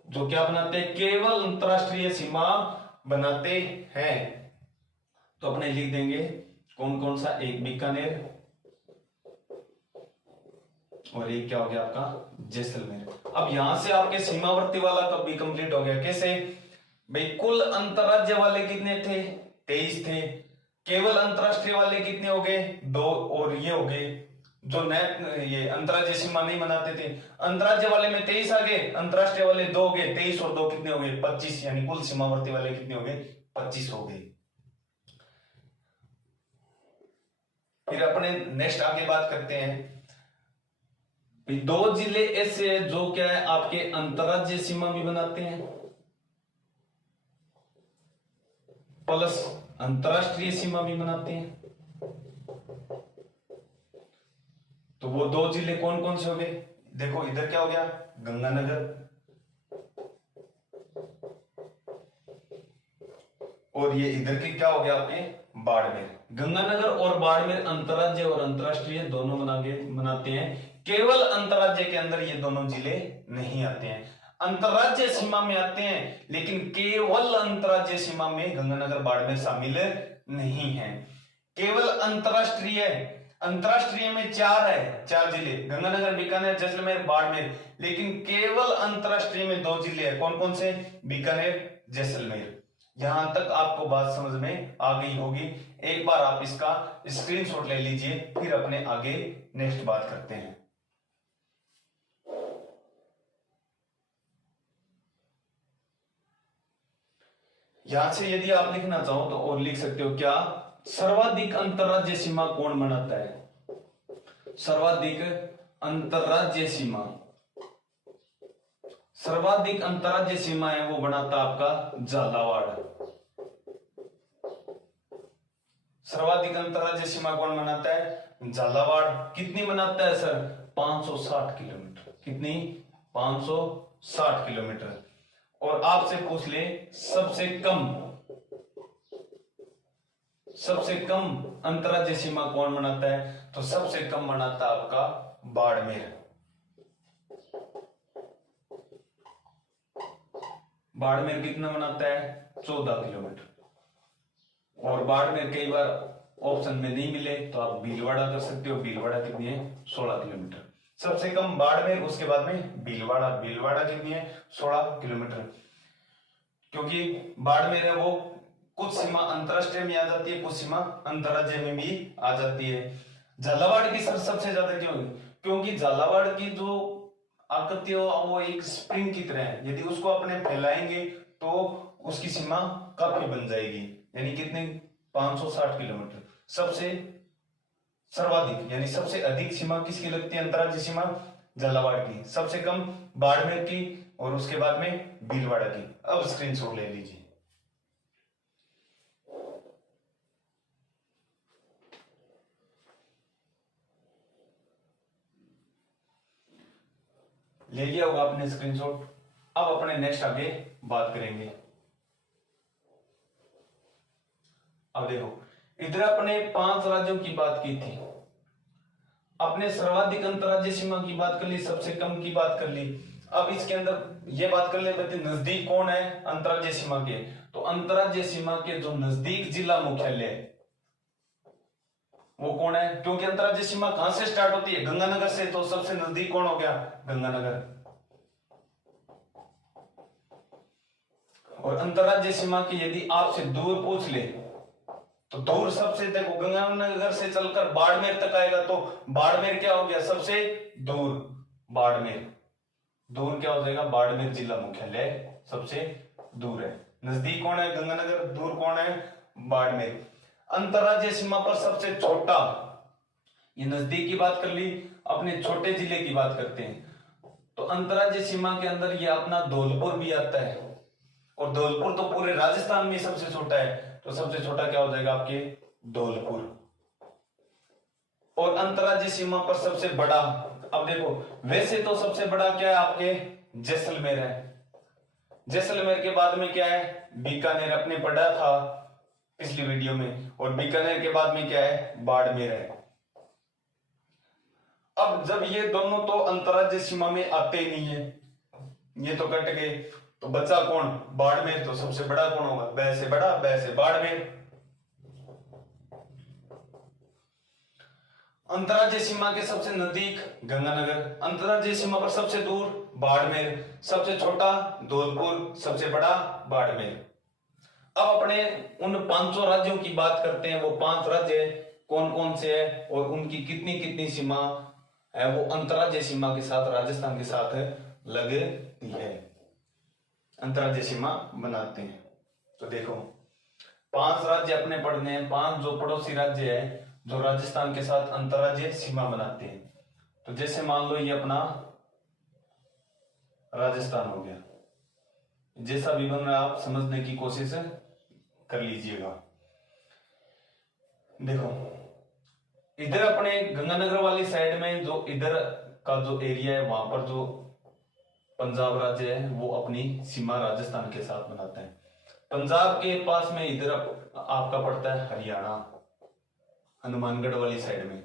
जो क्या बनाते हैं, केवल अंतरराष्ट्रीय सीमा बनाते हैं। तो अपने लिख देंगे कौन कौन सा, एक बीकानेर और एक क्या हो गया आपका जैसलमेर। अब यहां से आपके सीमावर्ती वाला कब भी कंप्लीट हो गया। कैसे भाई, कुल अंतरराज्य वाले कितने थे, 23 थे। केवल अंतरराष्ट्रीय वाले कितने हो गए, 2। और ये हो गए जो नए ये अंतरराज्य सीमा नहीं बनाते थे, अंतरराज्य वाले में 23 आ गए, अंतरराष्ट्रीय वाले 2 हो गए। 23 और 2 कितने हो गए, 25। यानी कुल सीमावर्ती वाले कितने हो गए, 25 हो गए। फिर अपने नेक्स्ट आगे बात करते हैं, दो जिले ऐसे हैं जो क्या है आपके अंतरराज्यीय सीमा भी बनाते हैं प्लस अंतरराष्ट्रीय सीमा भी बनाते हैं। तो वो दो जिले कौन कौन से हो गए? देखो इधर क्या हो गया, गंगानगर, और ये इधर के क्या हो गया आपके बाड़मेर। गंगानगर और बाड़मेर अंतरराज्य और अंतरराष्ट्रीय दोनों मनाते हैं। केवल अंतरराज्य के अंदर ये दोनों जिले नहीं आते हैं, अंतरराज्य सीमा में आते हैं, लेकिन केवल अंतरराज्य सीमा में गंगानगर बाड़मेर शामिल नहीं है। केवल अंतरराष्ट्रीय, अंतरराष्ट्रीय में चार जिले, गंगानगर, बीकानेर, जैसलमेर, बाड़मेर, लेकिन केवल अंतरराष्ट्रीय में दो जिले हैं। कौन कौन से? बीकानेर, जैसलमेर। यहां तक आपको बात समझ में आ गई होगी। एक बार आप इसका स्क्रीनशॉट ले लीजिए, फिर अपने आगे नेक्स्ट बात करते हैं। यहां से यदि आप लिखना चाहो तो और लिख सकते हो, क्या सर्वाधिक अंतरराज्य सीमा कौन बनाता है? सर्वाधिक अंतरराज्य सीमा, सर्वाधिक अंतरराज्य सीमा है वो बनाता आपका झालावाड़। सर्वाधिक अंतरराज्य सीमा कौन बनाता है? झालावाड़। कितनी बनाता है सर? 560 किलोमीटर। कितनी? 560 किलोमीटर। और आपसे पूछ ले सबसे कम अंतरराज्य सीमा कौन बनाता है? तो सबसे कम बनाता आपका बाड़मेर। बाड़मेर कितना बनाता है? 14 किलोमीटर। और बाड़मेर कई बार ऑप्शन में नहीं मिले तो आप भीलवाड़ा कर सकते हो। भीलवाड़ा कितनी है? 16 किलोमीटर। सबसे कम बाड़मेर, उसके बाद में भीलवाड़ा। भीलवाड़ा कितनी है? 16 किलोमीटर। क्योंकि बाड़मेर है वो कुछ सीमा अंतरराष्ट्रीय में आ जाती है, कुछ सीमा अंतरराज्य में भी आ जाती है। झालावाड़ की सबसे ज्यादा क्यों? क्योंकि झालावाड़ की जो आकृति हो वो एक स्प्रिंग की तरह है, यदि उसको अपने फैलाएंगे तो उसकी सीमा काफी बन जाएगी। यानी कितने? 560 किलोमीटर। सबसे सर्वाधिक यानी सबसे अधिक सीमा किसकी लगती है? अंतरराज्य सीमा झालावाड़ की। सबसे कम बाड़मेर की, और उसके बाद में भीलवाड़ा की। अब स्क्रीनशॉट ले लीजिए। ले लिया होगा आपने स्क्रीनशॉट। अब अपने नेक्स्ट आगे बात करेंगे। अब देखो इधर अपने 5 राज्यों की बात की थी, अपने सर्वाधिक अंतरराज्य सीमा की बात कर ली, सबसे कम की बात कर ली। अब इसके अंदर ये बात कर ले नजदीक कौन है अंतरराज्य सीमा के? तो अंतरराज्य सीमा के जो नजदीक जिला मुख्यालय है वो कौन है? क्योंकि अंतरराज्य सीमा कहां से स्टार्ट होती है? गंगानगर से। तो सबसे नजदीक कौन हो गया? गंगानगर। और अंतरराज्य सीमा की यदि आपसे दूर पूछ ले तो दूर सबसे, देखो गंगानगर से चलकर बाड़मेर तक आएगा, तो बाड़मेर क्या हो गया? सबसे दूर बाड़मेर। दूर क्या हो जाएगा? बाड़मेर जिला मुख्यालय सबसे दूर है। नजदीक कौन है? गंगानगर। दूर कौन है? बाड़मेर। अंतरराज्य सीमा पर सबसे छोटा, ये नजदीक की बात कर ली, अपने छोटे जिले की बात करते हैं। तो अंतरराज्य सीमा के अंदर ये अपना धौलपुर भी आता है, और धौलपुर तो पूरे राजस्थान में सबसे छोटा है, तो सबसे छोटा क्या हो जाएगा? आपके धौलपुर। और अंतरराज्य सीमा पर सबसे बड़ा, अब देखो वैसे तो सबसे बड़ा क्या है आपके? जैसलमेर है। जैसलमेर के बाद में क्या है? बीकानेर, अपने पढ़ा था पिछली वीडियो में। और बीकानेर के बाद में क्या है? बाड़मेर है। अब जब ये दोनों तो अंतरराज्य सीमा में आते ही नहीं है, ये तो कट गए, तो बचा कौन? बाड़मेर। तो सबसे बड़ा कौन होगा? ब से बड़ा, ब से बाड़मेर। अंतरराज्य सीमा के सबसे नजदीक गंगानगर, अंतरराज्य सीमा पर सबसे दूर बाड़मेर, सबसे छोटा धौलपुर, सबसे बड़ा बाड़मेर। अब अपने उन 500 राज्यों की बात करते हैं। वो 5 राज्य कौन कौन से है और उनकी कितनी कितनी सीमा है वो अंतरराज्य सीमा के साथ, राजस्थान के साथ लगती है, अंतरराज्य सीमा बनाते हैं। तो देखो 5 राज्य अपने पढ़ने हैं। 5 जो पड़ोसी राज्य है जो राजस्थान के साथ अंतर्राज्यीय सीमा बनाते हैं। तो जैसे मान लो ये अपना राजस्थान हो गया, जैसा भी बन रहा है आप समझने की कोशिश कर लीजिएगा। देखो इधर अपने गंगानगर वाली साइड में जो इधर का जो एरिया है वहां पर जो पंजाब राज्य है वो अपनी सीमा राजस्थान के साथ बनाता है। पंजाब के पास में इधर आपका पड़ता है हरियाणा, हनुमानगढ़ वाली साइड में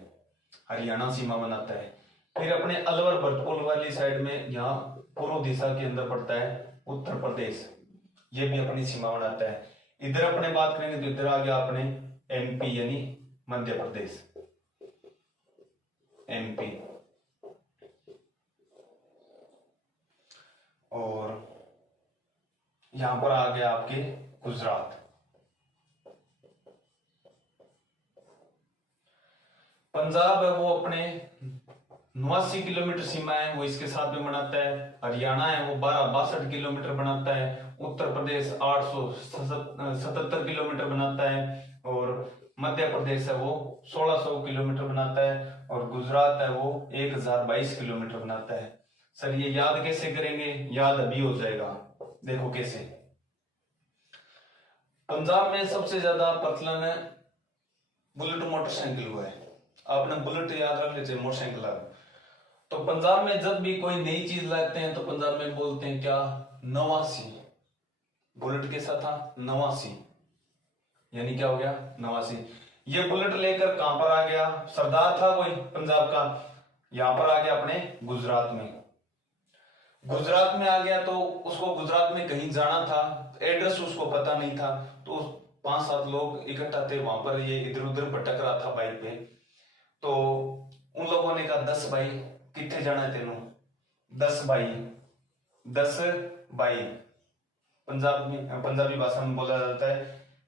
हरियाणा सीमा बनाता है। फिर अपने अलवर भरतपुर वाली साइड में यहाँ पूर्व दिशा के अंदर पड़ता है उत्तर प्रदेश, ये भी अपनी सीमा बनाता है। इधर अपने बात करेंगे तो इधर आ गया अपने एमपी यानी मध्य प्रदेश, एमपी। और यहां पर आ गया आपके गुजरात। पंजाब है वो अपने 89 किलोमीटर सीमा है वो इसके साथ में बनाता है। हरियाणा है वो 62 किलोमीटर बनाता है। उत्तर प्रदेश 877 किलोमीटर बनाता है। और मध्य प्रदेश है वो 1600 किलोमीटर बनाता है। और गुजरात है वो 1022 किलोमीटर बनाता है। सर ये याद कैसे करेंगे? याद अभी हो जाएगा, देखो कैसे। पंजाब में सबसे ज्यादा प्रचलन है बुलेट मोटरसाइकिल हुआ है। आपने बुलेट याद रख लीजिए, मोटरसाइकिल। तो पंजाब में जब भी कोई नई चीज लाते हैं तो पंजाब में बोलते हैं क्या? नवासी। बुलेट कैसा था? नवासी, यानी क्या हो गया? नवासी। ये बुलेट लेकर कहां पर आ गया? सरदार था कोई पंजाब का, यहां पर आ गया अपने गुजरात में। गुजरात में आ गया तो उसको गुजरात में कहीं जाना था, एड्रेस उसको पता नहीं था, तो 5-7 लोग इकट्ठा थे वहां पर, ये इधर उधर भटक रहा था बाइक पे। तो उन लोगों ने कहा 10 भाई कितने जाना है तेनों? 10 भाई, 10 भाई पंजाबी भाषा में बोला जाता है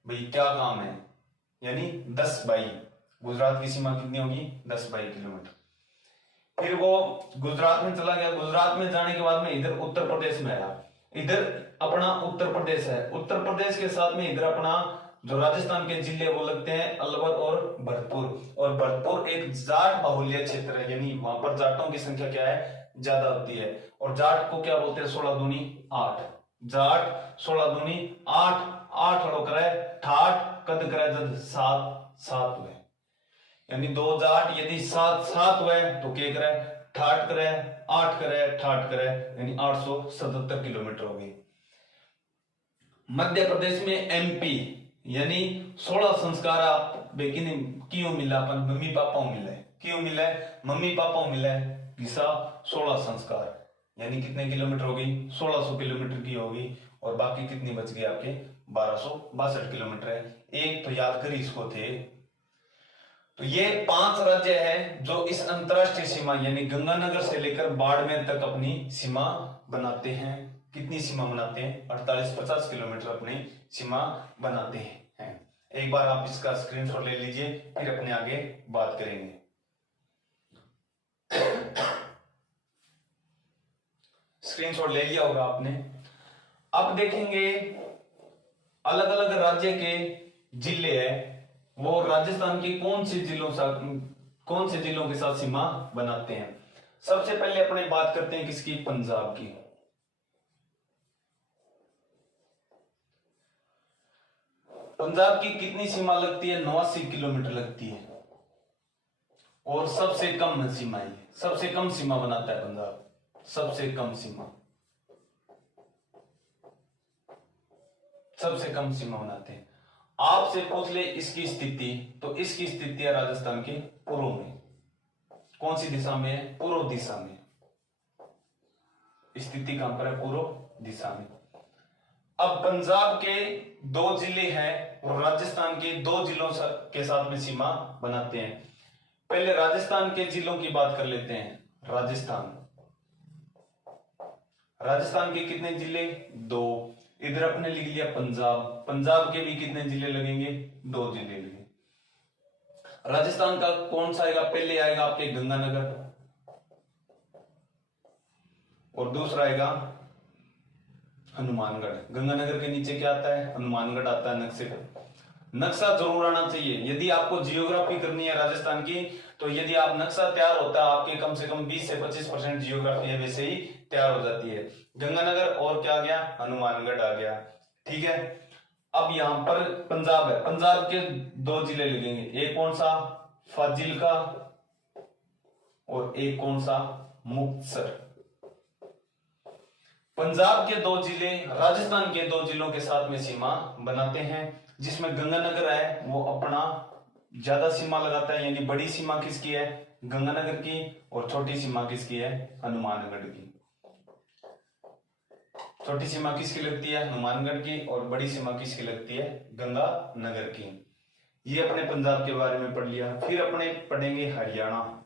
भाई क्या काम है, यानी 10 भाई। गुजरात की सीमा कितनी होगी? 10 भाई किलोमीटर। फिर वो गुजरात में चला गया। गुजरात में जाने के बाद में इधर उत्तर प्रदेश में आया। इधर अपना उत्तर प्रदेश है। उत्तर प्रदेश के साथ में इधर अपना जो राजस्थान के जिले वो लगते हैं अलवर और भरतपुर। और भरतपुर एक जाट बाहुल्य क्षेत्र है, यानी वहां पर जाटों की संख्या क्या है? ज्यादा होती है। और जाट को क्या बोलते हैं? 16 दूनी 8। जाट 16 दूनी 8, 8 अड़ो करे ठाठ, कद करे जद 7 हुए, यानी 2 जाट यदि 7 हुए तो क्या करे? ठाठ करे, 8 करे, ठाठ करे, यानी 877 किलोमीटर हो गई। मध्य प्रदेश में एमपी यानी 16 संस्कार आप क्यों मिला? अपन मम्मी पापा मिला है, क्यों मिला है? मम्मी पापा मिला है, दिशा 16 संस्कार, यानी कितने किलोमीटर होगी? 1600 किलोमीटर की होगी। और बाकी कितनी बच गई आपके? 1262 किलोमीटर है। एक तो याद करी इसको थे। तो ये 5 राज्य है जो इस अंतरराष्ट्रीय सीमा यानी गंगानगर से लेकर बाड़मेर तक अपनी सीमा बनाते हैं। कितनी सीमा बनाते हैं? 48-50 किलोमीटर अपनी सीमा बनाते हैं। एक बार आप इसका स्क्रीनशॉट ले लीजिए, फिर अपने आगे बात करेंगे। स्क्रीनशॉट ले लिया होगा आपने। अब देखेंगे अलग अलग राज्य के जिले हैं, वो राजस्थान के कौन से जिलों के साथ सीमा बनाते हैं। सबसे पहले अपने बात करते हैं किसकी? पंजाब की। पंजाब की कितनी सीमा लगती है? 89 किलोमीटर लगती है। और सबसे कम सीमा है, सबसे कम सीमा बनाता है पंजाब, सबसे कम सीमा, सबसे कम सीमा बनाते हैं। आपसे पूछ ले इसकी स्थिति, तो इसकी स्थिति है राजस्थान के पूर्व में। कौन सी दिशा में है? पूर्व दिशा में। स्थिति कहां पर है? पूर्व दिशा में। अब पंजाब के 2 जिले हैं और राजस्थान के 2 जिलों के साथ में सीमा बनाते हैं। पहले राजस्थान के जिलों की बात कर लेते हैं। राजस्थान के कितने जिले? 2। इधर अपने लिख लिया पंजाब। पंजाब के भी कितने जिले लगेंगे? 2 जिले लगेंगे। राजस्थान का कौन सा आएगा? पहले आएगा आपके गंगानगर और दूसरा आएगा हनुमानगढ़। गंगानगर के नीचे क्या आता है? हनुमानगढ़ आता है नक्शे पर। नक्शा जरूर आना चाहिए। यदि आपको जियोग्राफी करनी है राजस्थान की, तो यदि आप नक्शा तैयार होता है आपके, कम से कम 20 से 25% जियोग्राफी है वैसे ही तैयार हो जाती है। गंगानगर और क्या आ गया, हनुमानगढ़ आ गया। ठीक है, अब यहां पर पंजाब है, पंजाब के 2 जिले लिखेंगे, एक कौन सा, फाजिल्का, और एक कौन सा, मुक्तसर। पंजाब के 2 जिले राजस्थान के 2 जिलों के साथ में सीमा बनाते हैं, जिसमें गंगानगर है वो अपना ज्यादा सीमा लगाता है, यानी बड़ी सीमा किसकी है, गंगानगर की, और छोटी सीमा किसकी है, हनुमानगढ़ की। छोटी सीमा किसकी लगती है, हनुमानगढ़ की, और बड़ी सीमा किसकी लगती है, गंगानगर की। ये अपने पंजाब के बारे में पढ़ लिया। फिर अपने पढ़ेंगे हरियाणा।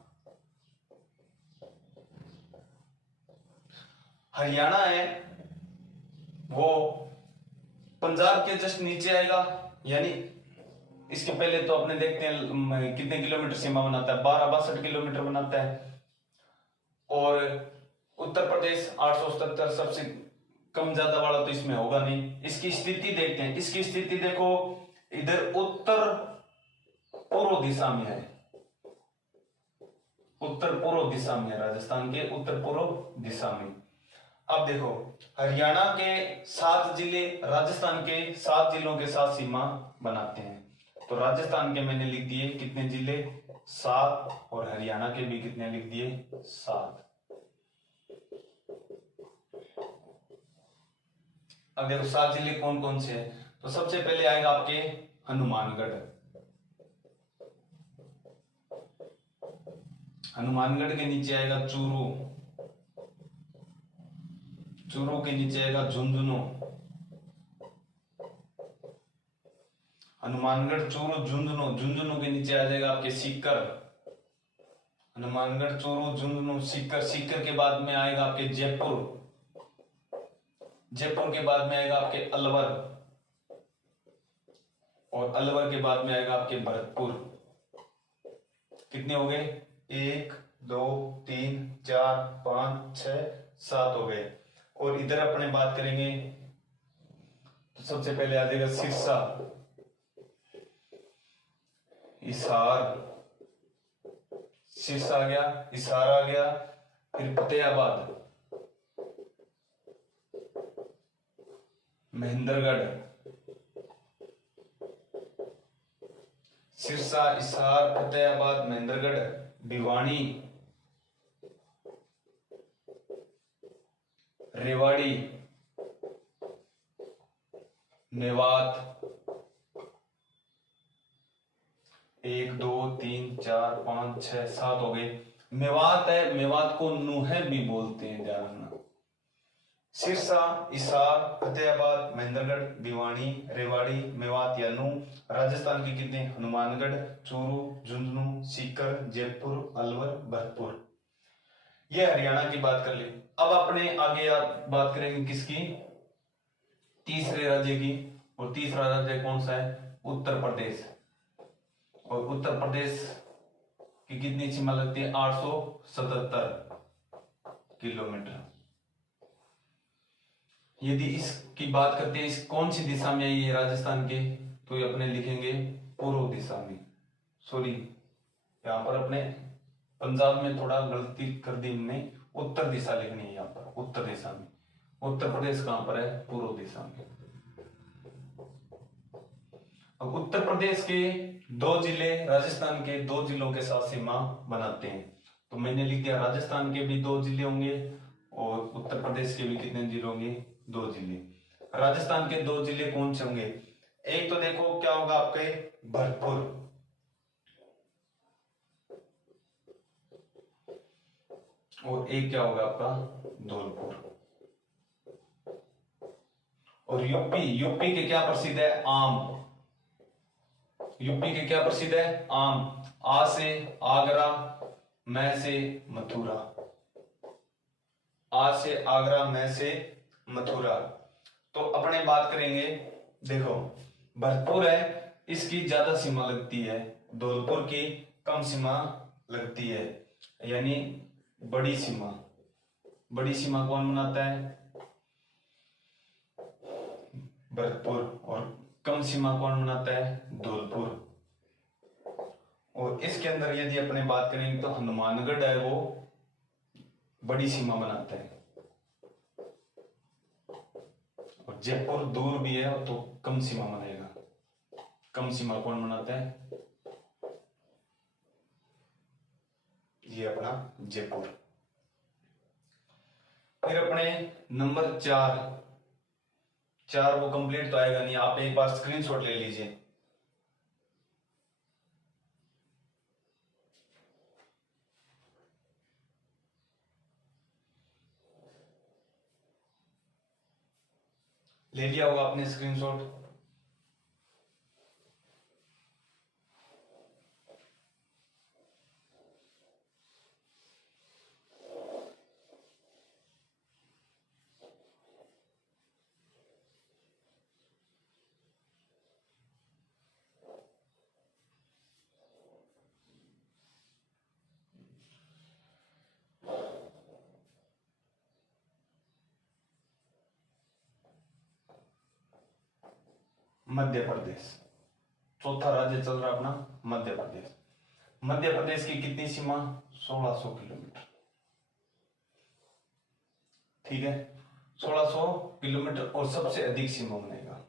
हरियाणा है वो पंजाब के जस्ट नीचे आएगा, यानी इसके पहले तो अपने देखते हैं कितने किलोमीटर सीमा बनाता है, 1262 किलोमीटर बनाता है। और उत्तर प्रदेश 877, सबसे कम ज्यादा वाला तो इसमें होगा नहीं। इसकी स्थिति देखते हैं, इसकी स्थिति देखो, इधर उत्तर पूर्व दिशा में है, उत्तर पूर्व दिशा में है, राजस्थान के उत्तर पूर्व दिशा में। अब देखो, हरियाणा के 7 जिले राजस्थान के 7 जिलों के साथ सीमा बनाते हैं। तो राजस्थान के मैंने लिख दिए कितने जिले, 7, और हरियाणा के भी कितने लिख दिए, 7। अब देखो 7 जिले कौन कौन से हैं, तो सबसे पहले आएगा आपके हनुमानगढ़। हनुमानगढ़ के नीचे आएगा चूरू, चूरू के नीचे आएगा झुंझुनू, हनुमानगढ़ चूरू झुंझुनू, झुंझुनू के नीचे आ जाएगा आपके सीकर, हनुमानगढ़ चूरू झुंझुनू सीकर, सीकर के बाद में आएगा आपके जयपुर, जयपुर के बाद में आएगा आपके अलवर, और अलवर के बाद में आएगा आपके भरतपुर। कितने हो गए, 1 2 3 4 5 6 7 हो गए। और इधर अपने बात करेंगे तो सबसे पहले आ जाएगा सिरसा, हिसार, सिरसा आ गया, हिसार आ गया, फिर फतेहाबाद, महेंद्रगढ़, सिरसा, हिसार, फतेहाबाद, महेंद्रगढ़, भिवानी, रेवाड़ी, मेवात, 1 2 3 4 5 6 7 हो गए। मेवात है, मेवात को नूहे भी बोलते हैं, ध्यान रखना। सिरसा, हिसार, फतेहाबाद, महेंद्रगढ़, भिवानी, रेवाड़ी, मेवात या नूह। राजस्थान के कितने, हनुमानगढ़, चूरू, झुंझुनू, सीकर, जयपुर, अलवर, भरतपुर। ये हरियाणा की बात कर ली। अब अपने आगे आप बात करेंगे किसकी, तीसरे राज्य की, और तीसरा राज्य कौन सा है, उत्तर प्रदेश। और उत्तर प्रदेश की कितनी सीमा लगती है, 877 किलोमीटर। यदि इसकी बात करते हैं, इस कौन सी दिशा में है ये राजस्थान के, तो ये अपने लिखेंगे पूर्व दिशा में। सॉरी, यहाँ पर अपने पंजाब में थोड़ा गलती कर दी हमने, उत्तर दिशा लिखनी है यहाँ पर, उत्तर दिशा में। उत्तर प्रदेश कहां पर है, पूर्व दिशा में। अब उत्तर प्रदेश के 2 जिले राजस्थान के 2 जिलों के साथ सीमा बनाते हैं। तो मैंने लिख दिया राजस्थान के भी 2 जिले होंगे, और उत्तर प्रदेश के भी कितने जिले होंगे, 2 जिले। राजस्थान के 2 जिले कौन से होंगे, एक तो देखो क्या होगा आपके भरतपुर, और एक क्या होगा आपका धौलपुर। और यूपी, यूपी के क्या प्रसिद्ध है, आम। यूपी के क्या प्रसिद्ध है, आम। आ से आगरा, मैं से मथुरा, आ से आगरा, मैं से मथुरा। तो अपने बात करेंगे, देखो भरतपुर है, इसकी ज्यादा सीमा लगती है, धौलपुर की कम सीमा लगती है, यानी बड़ी सीमा। बड़ी सीमा कौन बनाता है, भरतपुर, और कम सीमा कौन बनाता है? धौलपुर। और इसके अंदर यदि अपने बात करेंगे तो हनुमानगढ़ है वो बड़ी सीमा बनाता है, और जयपुर दूर भी है तो कम सीमा बनाएगा। कम सीमा कौन बनाता है? ये अपना जयपुर। फिर अपने नंबर 4 वो कंप्लीट तो आएगा नहीं, आप एक बार स्क्रीनशॉट ले लीजिए। ले लिया होगा आपने स्क्रीनशॉट। मध्य प्रदेश, चौथा राज्य चल रहा अपना मध्य प्रदेश। मध्य प्रदेश की कितनी सीमा? 1600 किलोमीटर। ठीक है, 1600 किलोमीटर। और सबसे अधिक सीमा बनेगा,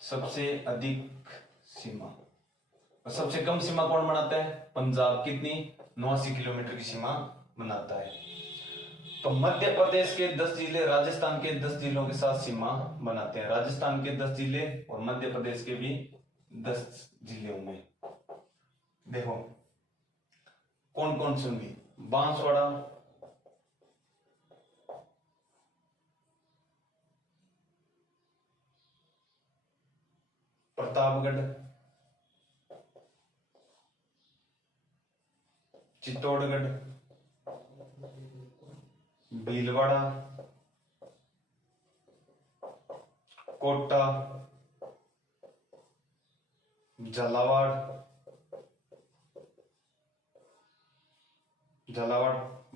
सबसे अधिक सीमा। और सबसे कम सीमा कौन बनाता है? पंजाब। कितनी? 89 किलोमीटर की सीमा बनाता है। तो मध्य प्रदेश के 10 जिले राजस्थान के 10 जिलों के साथ सीमा बनाते हैं। राजस्थान के 10 जिले और मध्य प्रदेश के भी 10 जिले होंगे। देखो कौन कौन से होंगे? बांसवाड़ा, प्रतापगढ़, चित्तौड़गढ़, भीलवाड़ा, कोटा, झालावाड़,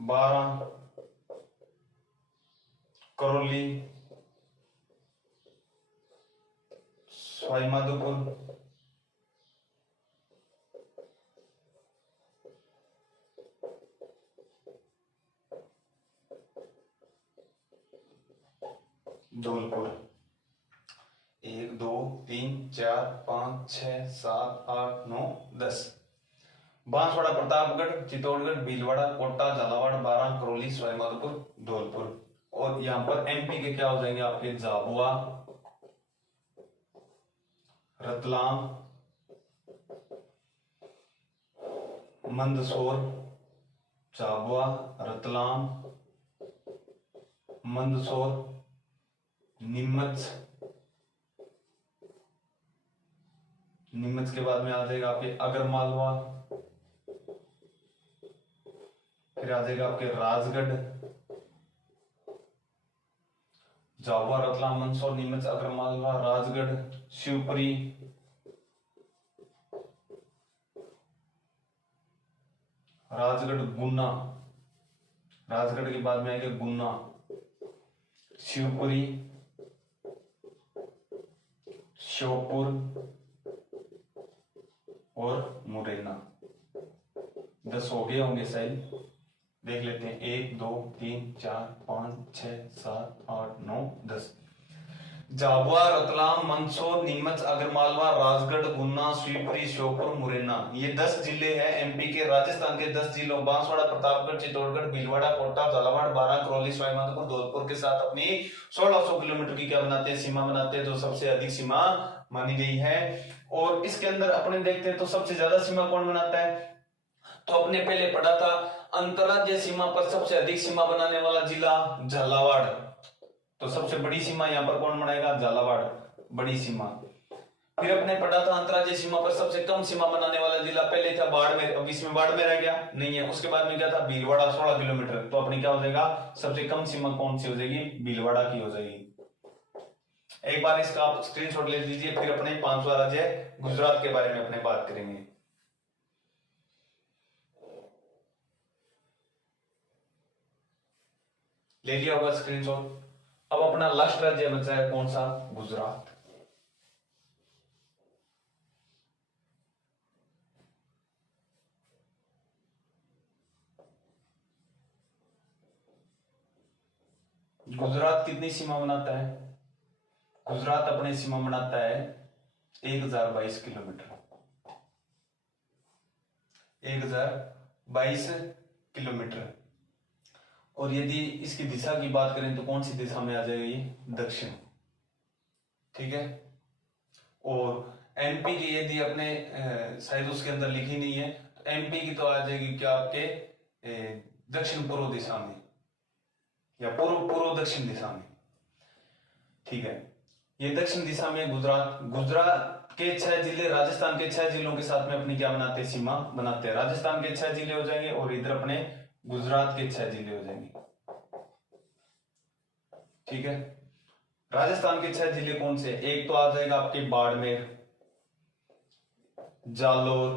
बारां, करौली, सवाईमाधोपुर, धौलपुर। 1 2 3 4 5 6 7 8 9 10। बांसवाड़ा, प्रतापगढ़, चित्तौड़गढ़, भीलवाड़ा, कोटा, झालावाड़, बारां, करौली, सवाईमाधोपुर, धौलपुर। और यहाँ पर एमपी के क्या हो जाएंगे आपके? झाबुआ, रतलाम, मंदसौर, झाबुआ, रतलाम, मंदसौर, नीमच। नीमच के बाद में आ जाएगा आपके आगरमालवा, फिर आ जाएगा आपके राजगढ़। झाबुआ, रतलाम, मंदसौर, नीमच, आगरमालवा, राजगढ़, शिवपुरी, राजगढ़, गुना। राजगढ़ के बाद में आएगा गुना, शिवपुरी, श्योपुर और मुरैना। 10 हो गए होंगे शायद, देख लेते हैं। 1 2 3 4 5 6 7 8 9 10। झाबुआ, रतलाम, मंदसौर, नीमच, आगरमालवा, राजगढ़, गुना, शिवपुरी, श्योपुर, मुरैना। ये 10 जिले हैं एमपी के। राजस्थान के 10 जिलों बांसवाड़ा, प्रतापगढ़, चित्तौड़गढ़, भीलवाड़ा, कोटा, झालावाड़, बारां, करौली, सवाईमाधोपुर, धौलपुर के साथ अपनी 1600 किलोमीटर की क्या बनाते हैं? सीमा बनाते हैं, जो सबसे अधिक सीमा मानी गई है। और इसके अंदर अपने देखते हैं तो सबसे ज्यादा सीमा कौन बनाता है? तो अपने पहले पढ़ा था अंतरराज्यीय सीमा पर सबसे अधिक सीमा बनाने वाला जिला झालावाड़। तो सबसे बड़ी सीमा यहाँ पर कौन बनाएगा? झालावाड़, बड़ी सीमा। फिर अपने पढ़ा था अंतरराज्यीय सीमा पर सबसे कम सीमा बनाने वाला जिला पहले था बाड़मेर। अब इसमें बाड़मेर रह गया नहीं है। उसके बाद में क्या था? भीलवाड़ा, 16 किलोमीटर। तो अपनी क्या हो जाएगा? सबसे कम सीमा कौन सी हो जाएगी? भीलवाड़ा की हो जाएगी। एक बार इसका आप स्क्रीनशॉट ले लीजिए। फिर अपने 5वां राज्य गुजरात के बारे में अपने बात करेंगे। ले लिया होगा स्क्रीनशॉट। अब अपना लास्ट राज्य बचा है कौन सा? गुजरात। गुजरात कितनी सीमा बनाता है? गुजरात अपनी सीमा बनाता है 1022 किलोमीटर। 1022 किलोमीटर। और यदि इसकी दिशा की बात करें तो कौन सी दिशा में आ जाएगा ये? दक्षिण। ठीक है। और एमपी की यदि अपने शायद उसके अंदर लिखी नहीं है, तो एमपी की तो आ जाएगी क्या आपके दक्षिण पूर्व दिशा में या पूर्व दक्षिण दिशा में। ठीक है। ये दक्षिण दिशा में गुजरात के 6 जिले राजस्थान के 6 जिलों के साथ में अपनी क्या बनाते हैं? सीमा बनाते हैं। राजस्थान के 6 जिले हो जाएंगे और इधर अपने गुजरात के 6 जिले हो जाएंगे। ठीक है। राजस्थान के 6 जिले कौन से? एक तो आ जाएगा आपके बाड़मेर, जालोर,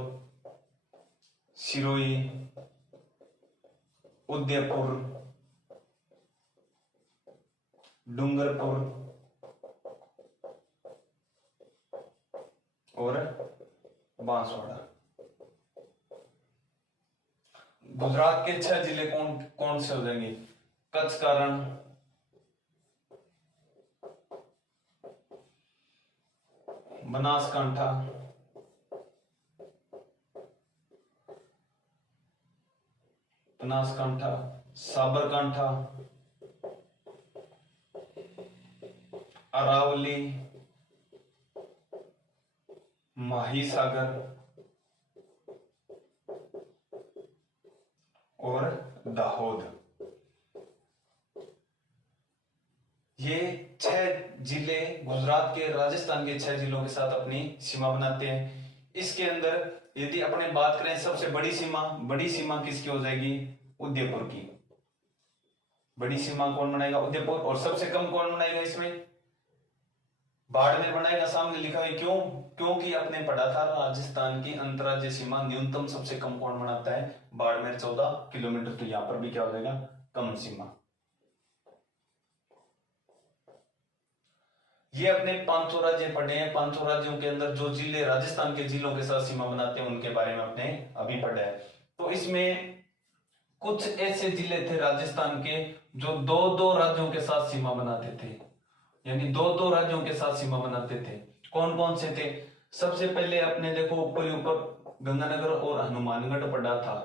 सिरोही, उदयपुर, डूंगरपुर और बांसवाड़ा। गुजरात के 6 जिले कौन कौन से हो जाएंगे? कच्छ का रण, बनासकांठा, साबरकांठा, अरावली, माहीसागर और दाहोद। ये 6 जिले गुजरात के राजस्थान के 6 जिलों के साथ अपनी सीमा बनाते हैं। इसके अंदर यदि अपने बात करें सबसे बड़ी सीमा किसकी हो जाएगी? उदयपुर की। बड़ी सीमा कौन बनाएगा? उदयपुर। और सबसे कम कौन बनाएगा इसमें? बाड़मेर बनाएगा। सामने लिखा है क्यों? क्योंकि आपने पढ़ा था राजस्थान की अंतरराज्यीय सीमा न्यूनतम सबसे कम कौन बनाता है? बाड़मेर 14 किलोमीटर। तो यहां पर भी क्या हो जाएगा? कम सीमा। ये अपने 500 राज्य पढ़े हैं। 500 राज्यों के अंदर जो जिले राजस्थान के जिलों के साथ सीमा बनाते हैं उनके बारे में अपने अभी पढ़ा है। तो इसमें कुछ ऐसे जिले थे राजस्थान के जो 2-2 राज्यों के साथ सीमा बनाते थे, यानी 2-2 राज्यों के साथ सीमा बनाते थे। कौन कौन से थे? सबसे पहले अपने देखो ऊपर गंगानगर और हनुमानगढ़ पढ़ा था।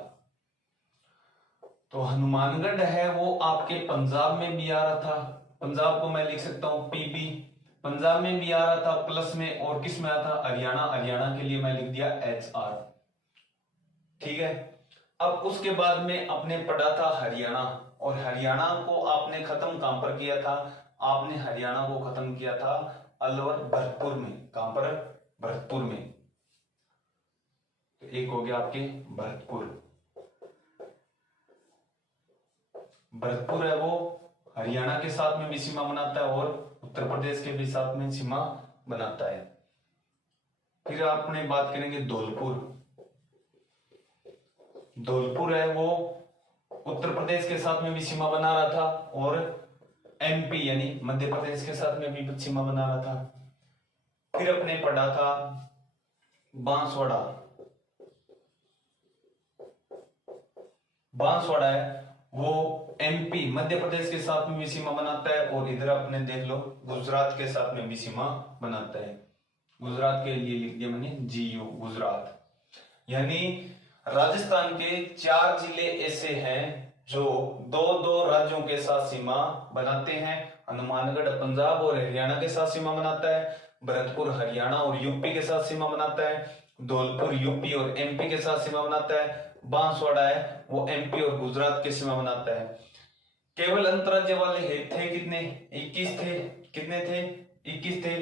तो हनुमानगढ़ है वो आपके पंजाब में भी आ रहा था। पंजाब को मैं लिख सकता हूं पीबी। पंजाब में भी आ रहा था प्लस में, और किस में आया था? हरियाणा के लिए मैं लिख दिया HR। ठीक है। अब उसके बाद में आपने पढ़ा था हरियाणा, और हरियाणा को आपने खत्म कहां पर किया था? आपने हरियाणा को खत्म किया था अलवर भरतपुर में। कहां पर? भरतपुर में। तो एक हो गया आपके भरतपुर है वो हरियाणा के साथ में भी सीमा बनाता है और उत्तर प्रदेश के भी साथ में सीमा बनाता है। फिर आपने बात करेंगे धौलपुर है वो उत्तर प्रदेश के साथ में भी सीमा बना रहा था और MP यानी मध्य प्रदेश के साथ में भी सीमा बना रहा था। फिर अपने पढ़ा था बांसवाड़ा है वो MP मध्य प्रदेश के साथ में भी सीमा बनाता है, और इधर आपने देख लो गुजरात के साथ में भी सीमा बनाता है। गुजरात के लिए लिख दिया मैंने GU गुजरात। यानी राजस्थान के 4 जिले ऐसे हैं जो 2-2 राज्यों के साथ सीमा बनाते हैं। हनुमानगढ़ पंजाब और हरियाणा के साथ सीमा बनाता है। भरतपुर हरियाणा और यूपी के साथ सीमा बनाता है। धौलपुर यूपी और MP के साथ सीमा बनाता है। बांसवाड़ा है वो MP और गुजरात के सीमा बनाता है। केवल अंतरराज्य वाले थे कितने? 21 थे। कितने थे? 21 थे।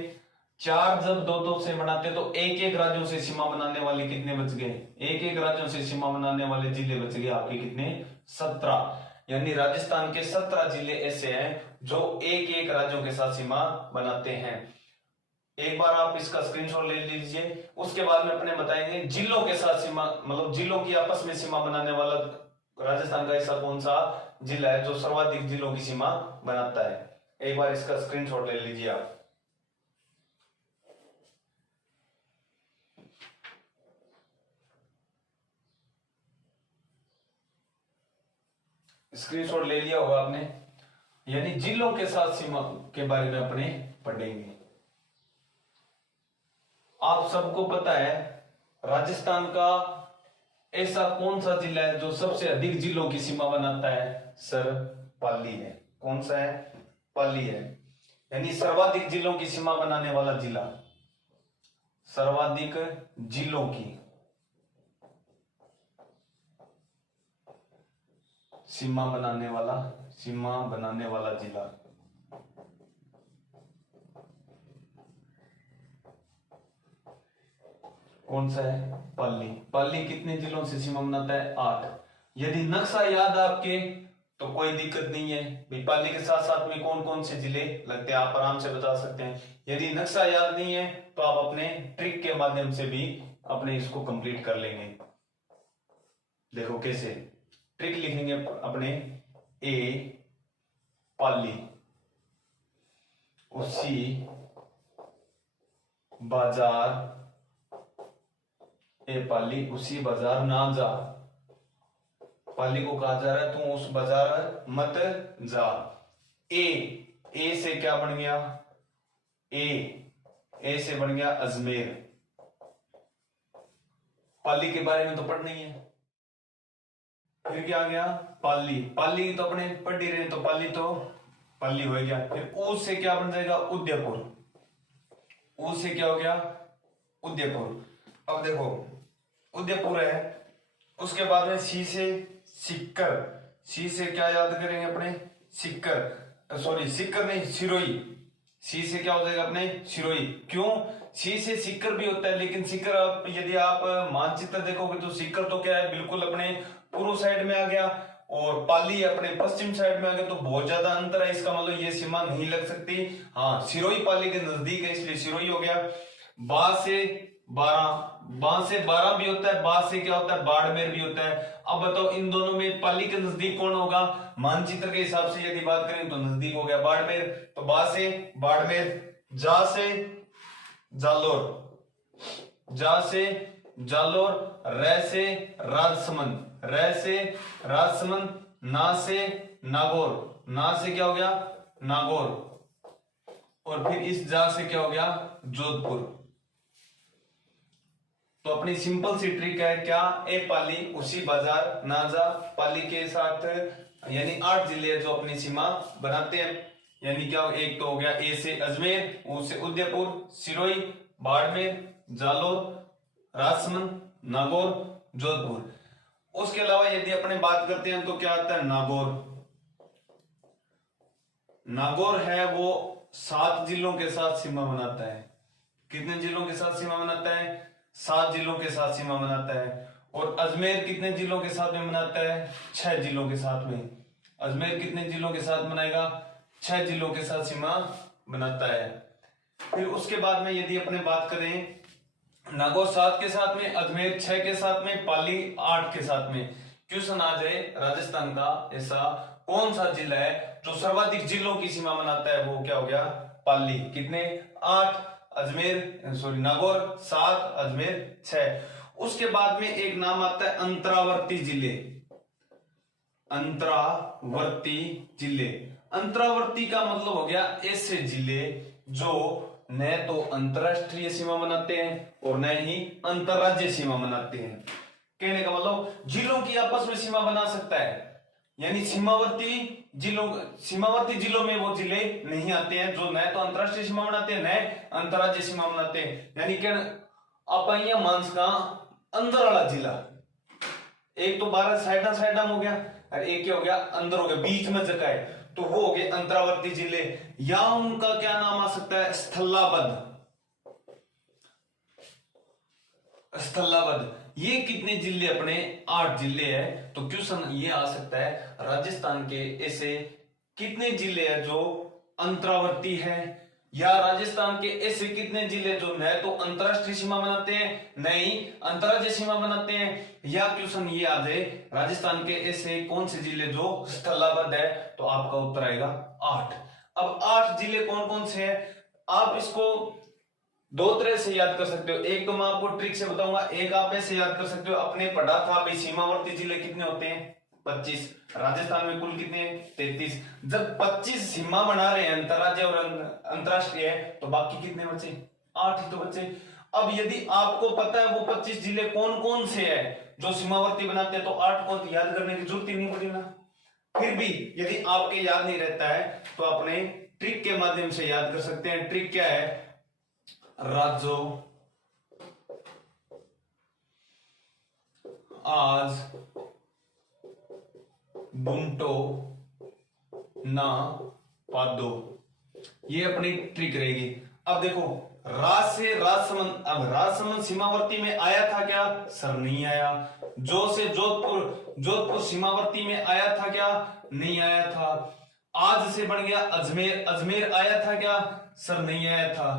4 जब 2-2 से बनाते तो एक राज्यों से सीमा बनाने वाले कितने बच गए? एक राज्यों से सीमा बनाने वाले जिले बच गए आपके कितने? 17। यानी राजस्थान के 17 जिले ऐसे हैं जो एक राज्यों के साथ सीमा बनाते हैं। एक बार आप इसका स्क्रीनशॉट ले लीजिए। उसके बाद में अपने बताएंगे जिलों के साथ सीमा, मतलब जिलों की आपस में सीमा बनाने वाला राजस्थान का ऐसा कौन सा जिला है जो सर्वाधिक जिलों की सीमा बनाता है। एक बार इसका स्क्रीनशॉट ले लीजिए आप। स्क्रीनशॉट ले लिया होगा आपने। यानी जिलों के साथ सीमा के बारे में अपने पढ़ेंगे। आप सबको पता है राजस्थान का ऐसा कौन सा जिला है जो सबसे अधिक जिलों की सीमा बनाता है? सर पाली है। कौन सा है? पाली है। यानी सर्वाधिक जिलों की सीमा बनाने वाला जिला, सर्वाधिक जिलों की सीमा बनाने वाला जिला कौन सा है? पाली। पाली कितने जिलों से सीमा बनाता है? 8। यदि नक्शा याद आपके तो कोई दिक्कत नहीं है भाई, पाली के साथ साथ में कौन कौन से जिले लगते हैं आप आराम से बता सकते हैं। यदि नक्शा याद नहीं है तो आप अपने ट्रिक के माध्यम से भी अपने इसको कंप्लीट कर लेंगे। देखो कैसे ट्रिक लिखेंगे अपने। ए पाली उसी बाजार, ए पाली उसी बाजार ना जा। पाली को कहा जा रहा है तू उस बाजार मत जा। ए से क्या बन गया? ए से बन गया अजमेर। पाली के बारे में तो पढ़ना ही है। फिर क्या आ गया? पाली। पाली तो अपने पढ़ ही रहे, तो पाली हो गया। फिर ऊ से क्या बन जाएगा? उदयपुर। ऊ से क्या हो गया? उदयपुर। अब देखो उदयपुर है, उसके बाद में सी से सिक्कर। सी से क्या याद करेंगे अपने? सिक्कर, सॉरी सिक्कर नहीं, सिरोही। सी से क्या हो जाएगा अपने? सिरोही। क्यों? सी से सिक्कर भी होता है, लेकिन सिक्कर आप यदि आप मानचित्र देखोगे तो सिक्कर तो क्या है, बिल्कुल अपने पूर्व साइड में आ गया और पाली अपने पश्चिम साइड में आ गया, तो बहुत ज्यादा अंतर है। इसका मतलब ये सीमा नहीं लग सकती। हाँ, सिरोही पाली के नजदीक है इसलिए सिरोही हो गया। बा से 12 भी होता है, बा से क्या होता है? बाड़मेर भी होता है। अब बताओ इन दोनों में पाली के नजदीक कौन होगा? मानचित्र के हिसाब से यदि बात करें तो नजदीक हो गया बाड़मेर, तो बा से बाड़मेर, जा से जालोर, जा से जालोर, रे से राजसमंद, रे से राजसमंद, ना से नागौर, ना से क्या हो गया? नागौर, और फिर इस जा से क्या हो गया? जोधपुर। तो अपनी सिंपल सी ट्रिक है क्या? ए पाली उसी बाजार ना जा। पाली के साथ यानी 8 जिले जो अपनी सीमा बनाते हैं, यानी क्या? एक तो हो गया ए से अजमेर, ऊ से उदयपुर, सिरोही, बाड़मेर, जालोर, राजसमंद, नागौर, जोधपुर। उसके अलावा यदि अपने बात करते हैं तो क्या आता है? नागौर। नागौर है वो 7 जिलों के साथ सीमा बनाता है। कितने जिलों के साथ सीमा बनाता है? 7 जिलों के साथ सीमा बनाता है। और अजमेर कितने जिलों के साथ में बनाता है? 6 जिलों के साथ में। अजमेर कितने जिलों के साथ बनाएगा? 6 जिलों के साथ सीमा बनाता है। फिर उसके बाद में यदि अपने बात करें, नागौर 7 के साथ में, अजमेर 6 के साथ में, पाली 8 के साथ में। क्वेश्चन आ जाए राजस्थान का ऐसा कौन सा जिला है जो सर्वाधिक जिलों की सीमा बनाता है? वो क्या हो गया? पाली। कितने? 8, अजमेर सॉरी नागौर 7, अजमेर 6। उसके बाद में एक नाम आता है अंतरावर्ती जिले। अंतरावर्ती जिले, अंतरावर्ती का मतलब हो गया ऐसे जिले जो न तो अंतरराष्ट्रीय सीमा बनाते हैं और न ही अंतरराज्यीय सीमा बनाते हैं। कहने का मतलब जिलों की आपस में सीमा बना सकता है, यानी सीमावर्ती जिलों में वो जिले नहीं आते हैं जो न तो अंतरराष्ट्रीय सीमा बनाते हैं न अंतरराज्यीय सीमा बनाते हैं। यानी कि आप मानस का अंदर वाला जिला, एक तो 12 साइडा हो गया और एक क्या हो गया? अंदर हो गया, बीच में जगह है, तो वो हो गए अंतरावर्ती जिले। या उनका क्या नाम आ सकता है? स्थलाबद्ध। स्थलाबद्ध। ये कितने जिले? अपने 8 जिले हैं। तो क्वेश्चन ये आ सकता है राजस्थान के ऐसे कितने जिले हैं जो अंतरावर्ती है, या राजस्थान के ऐसे कितने जिले जो न तो अंतरराष्ट्रीय सीमा बनाते हैं न ही अंतरराज्यीय सीमा बनाते हैं। या क्वेश्चन ये आ जाए राजस्थान के ऐसे कौन से जिले जो स्थलाबद्ध है, तो आपका उत्तर आएगा 8। अब 8 जिले कौन कौन से हैं? आप इसको 2 तरह से याद कर सकते हो। एक तो मैं आपको ट्रिक से बताऊंगा, एक आप ऐसे याद कर सकते हो, अपने पढ़ा था भाई सीमावर्ती जिले कितने होते हैं, 25। राजस्थान में कुल कितने हैं? 33। जब 25 सीमा बना रहे हैं अंतर्राज्य और अंतरराष्ट्रीय, तो बाकी कितने बचे? 8 ही तो बचे। अब यदि आपको पता है वो 25 जिले कौन कौन से हैं जो सीमावर्ती बनाते हैं, तो 8 को याद करने की जरूरत ही नहीं पड़ी ना। फिर भी यदि आपके याद नहीं रहता है तो अपने ट्रिक के माध्यम से याद कर सकते हैं। ट्रिक क्या है? राज्यों आज बुंटो ना पादो, ये अपनी ट्रिक रहेगी। अब देखो राज से राजसमंद, अब राजसमंद सीमावर्ती में आया था क्या? सर नहीं आया। जो से जोधपुर, जोधपुर सीमावर्ती में आया था क्या? नहीं आया था। आज से बन गया अजमेर, अजमेर आया था क्या? सर नहीं आया था।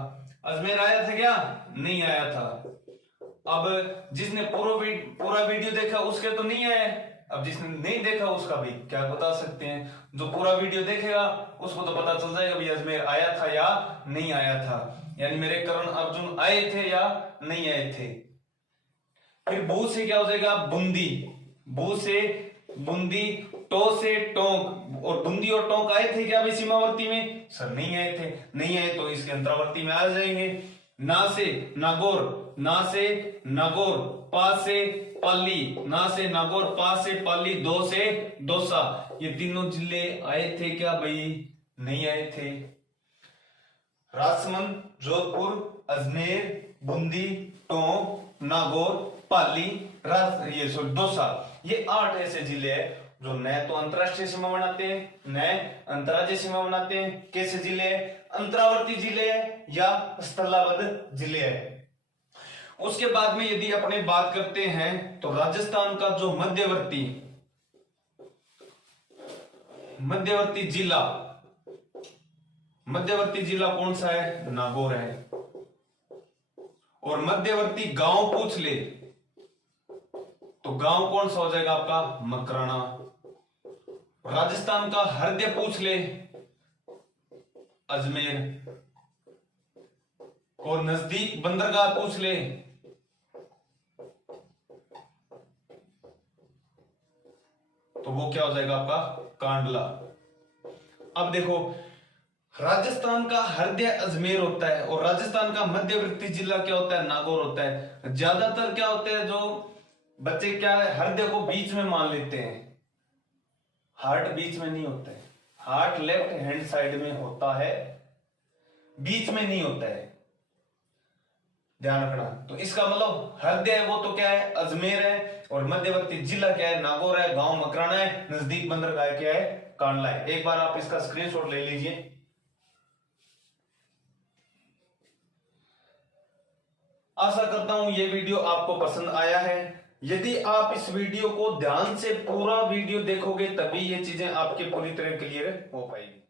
अजमेर आया था क्या? नहीं आया था। अब जिसने पूरा वीडियो देखा उसके तो नहीं आए। अब जिसने नहीं देखा उसका भी क्या बता सकते हैं। जो पूरा वीडियो देखेगा उसको तो पता चल जाएगा भी अजमेर आया था या नहीं आया था, यानी मेरे करण अर्जुन आए थे या नहीं आए थे। फिर बू से क्या हो जाएगा? बूंदी, बू से बूंदी, टो से टोंक, और बूंदी और टोंक आए थे क्या भाई सीमावर्ती में? सर नहीं आए थे। नहीं आए तो इसके अंतरावर्ती में आ जाएंगे। ना से नागौर, ना से नागौर, पा से पाली, ना से नागौर, पा से पाली, दो से दौसा, ये तीनों जिले आए थे क्या भाई? नहीं आए थे। राजसमंद, जोधपुर, अजमेर, बूंदी, टोंक, नागौर, पाली, दौसा, ये 8 ऐसे जिले हैं जो न तो अंतरराष्ट्रीय सीमा बनाते हैं न अंतर्राज्यीय सीमा बनाते हैं। कैसे जिले हैं? अंतरावर्ती जिले हैं या स्थलाबद्ध जिले हैं। उसके बाद में यदि अपने बात करते हैं तो राजस्थान का जो मध्यवर्ती जिला कौन सा है? नागौर है। और मध्यवर्ती गांव पूछ ले तो गांव कौन सा हो जाएगा आपका? मकराना। राजस्थान का हृदय पूछ ले, अजमेर। और नजदीक बंदरगाह पूछ ले तो वो क्या हो जाएगा आपका? कांडला। अब देखो राजस्थान का हृदय अजमेर होता है और राजस्थान का मध्यवर्ती जिला क्या होता है? नागौर होता है। ज्यादातर क्या होते हैं जो बच्चे क्या है हृदय को बीच में मान लेते हैं, हार्ट बीच में नहीं होता है। हार्ट लेफ्ट हैंड साइड में होता है, बीच में नहीं होता है, ध्यान रखना। तो इसका मतलब हृदय है वो तो क्या है? अजमेर है। और मध्यवर्ती जिला क्या है? नागौर है। गांव मकराना है। नजदीक बंदरगाह क्या है? कांडला है। एक बार आप इसका स्क्रीनशॉट ले लीजिए। आशा करता हूं ये वीडियो आपको पसंद आया है। यदि आप इस वीडियो को ध्यान से पूरा वीडियो देखोगे तभी ये चीजें आपके पूरी तरह क्लियर हो पाएगी।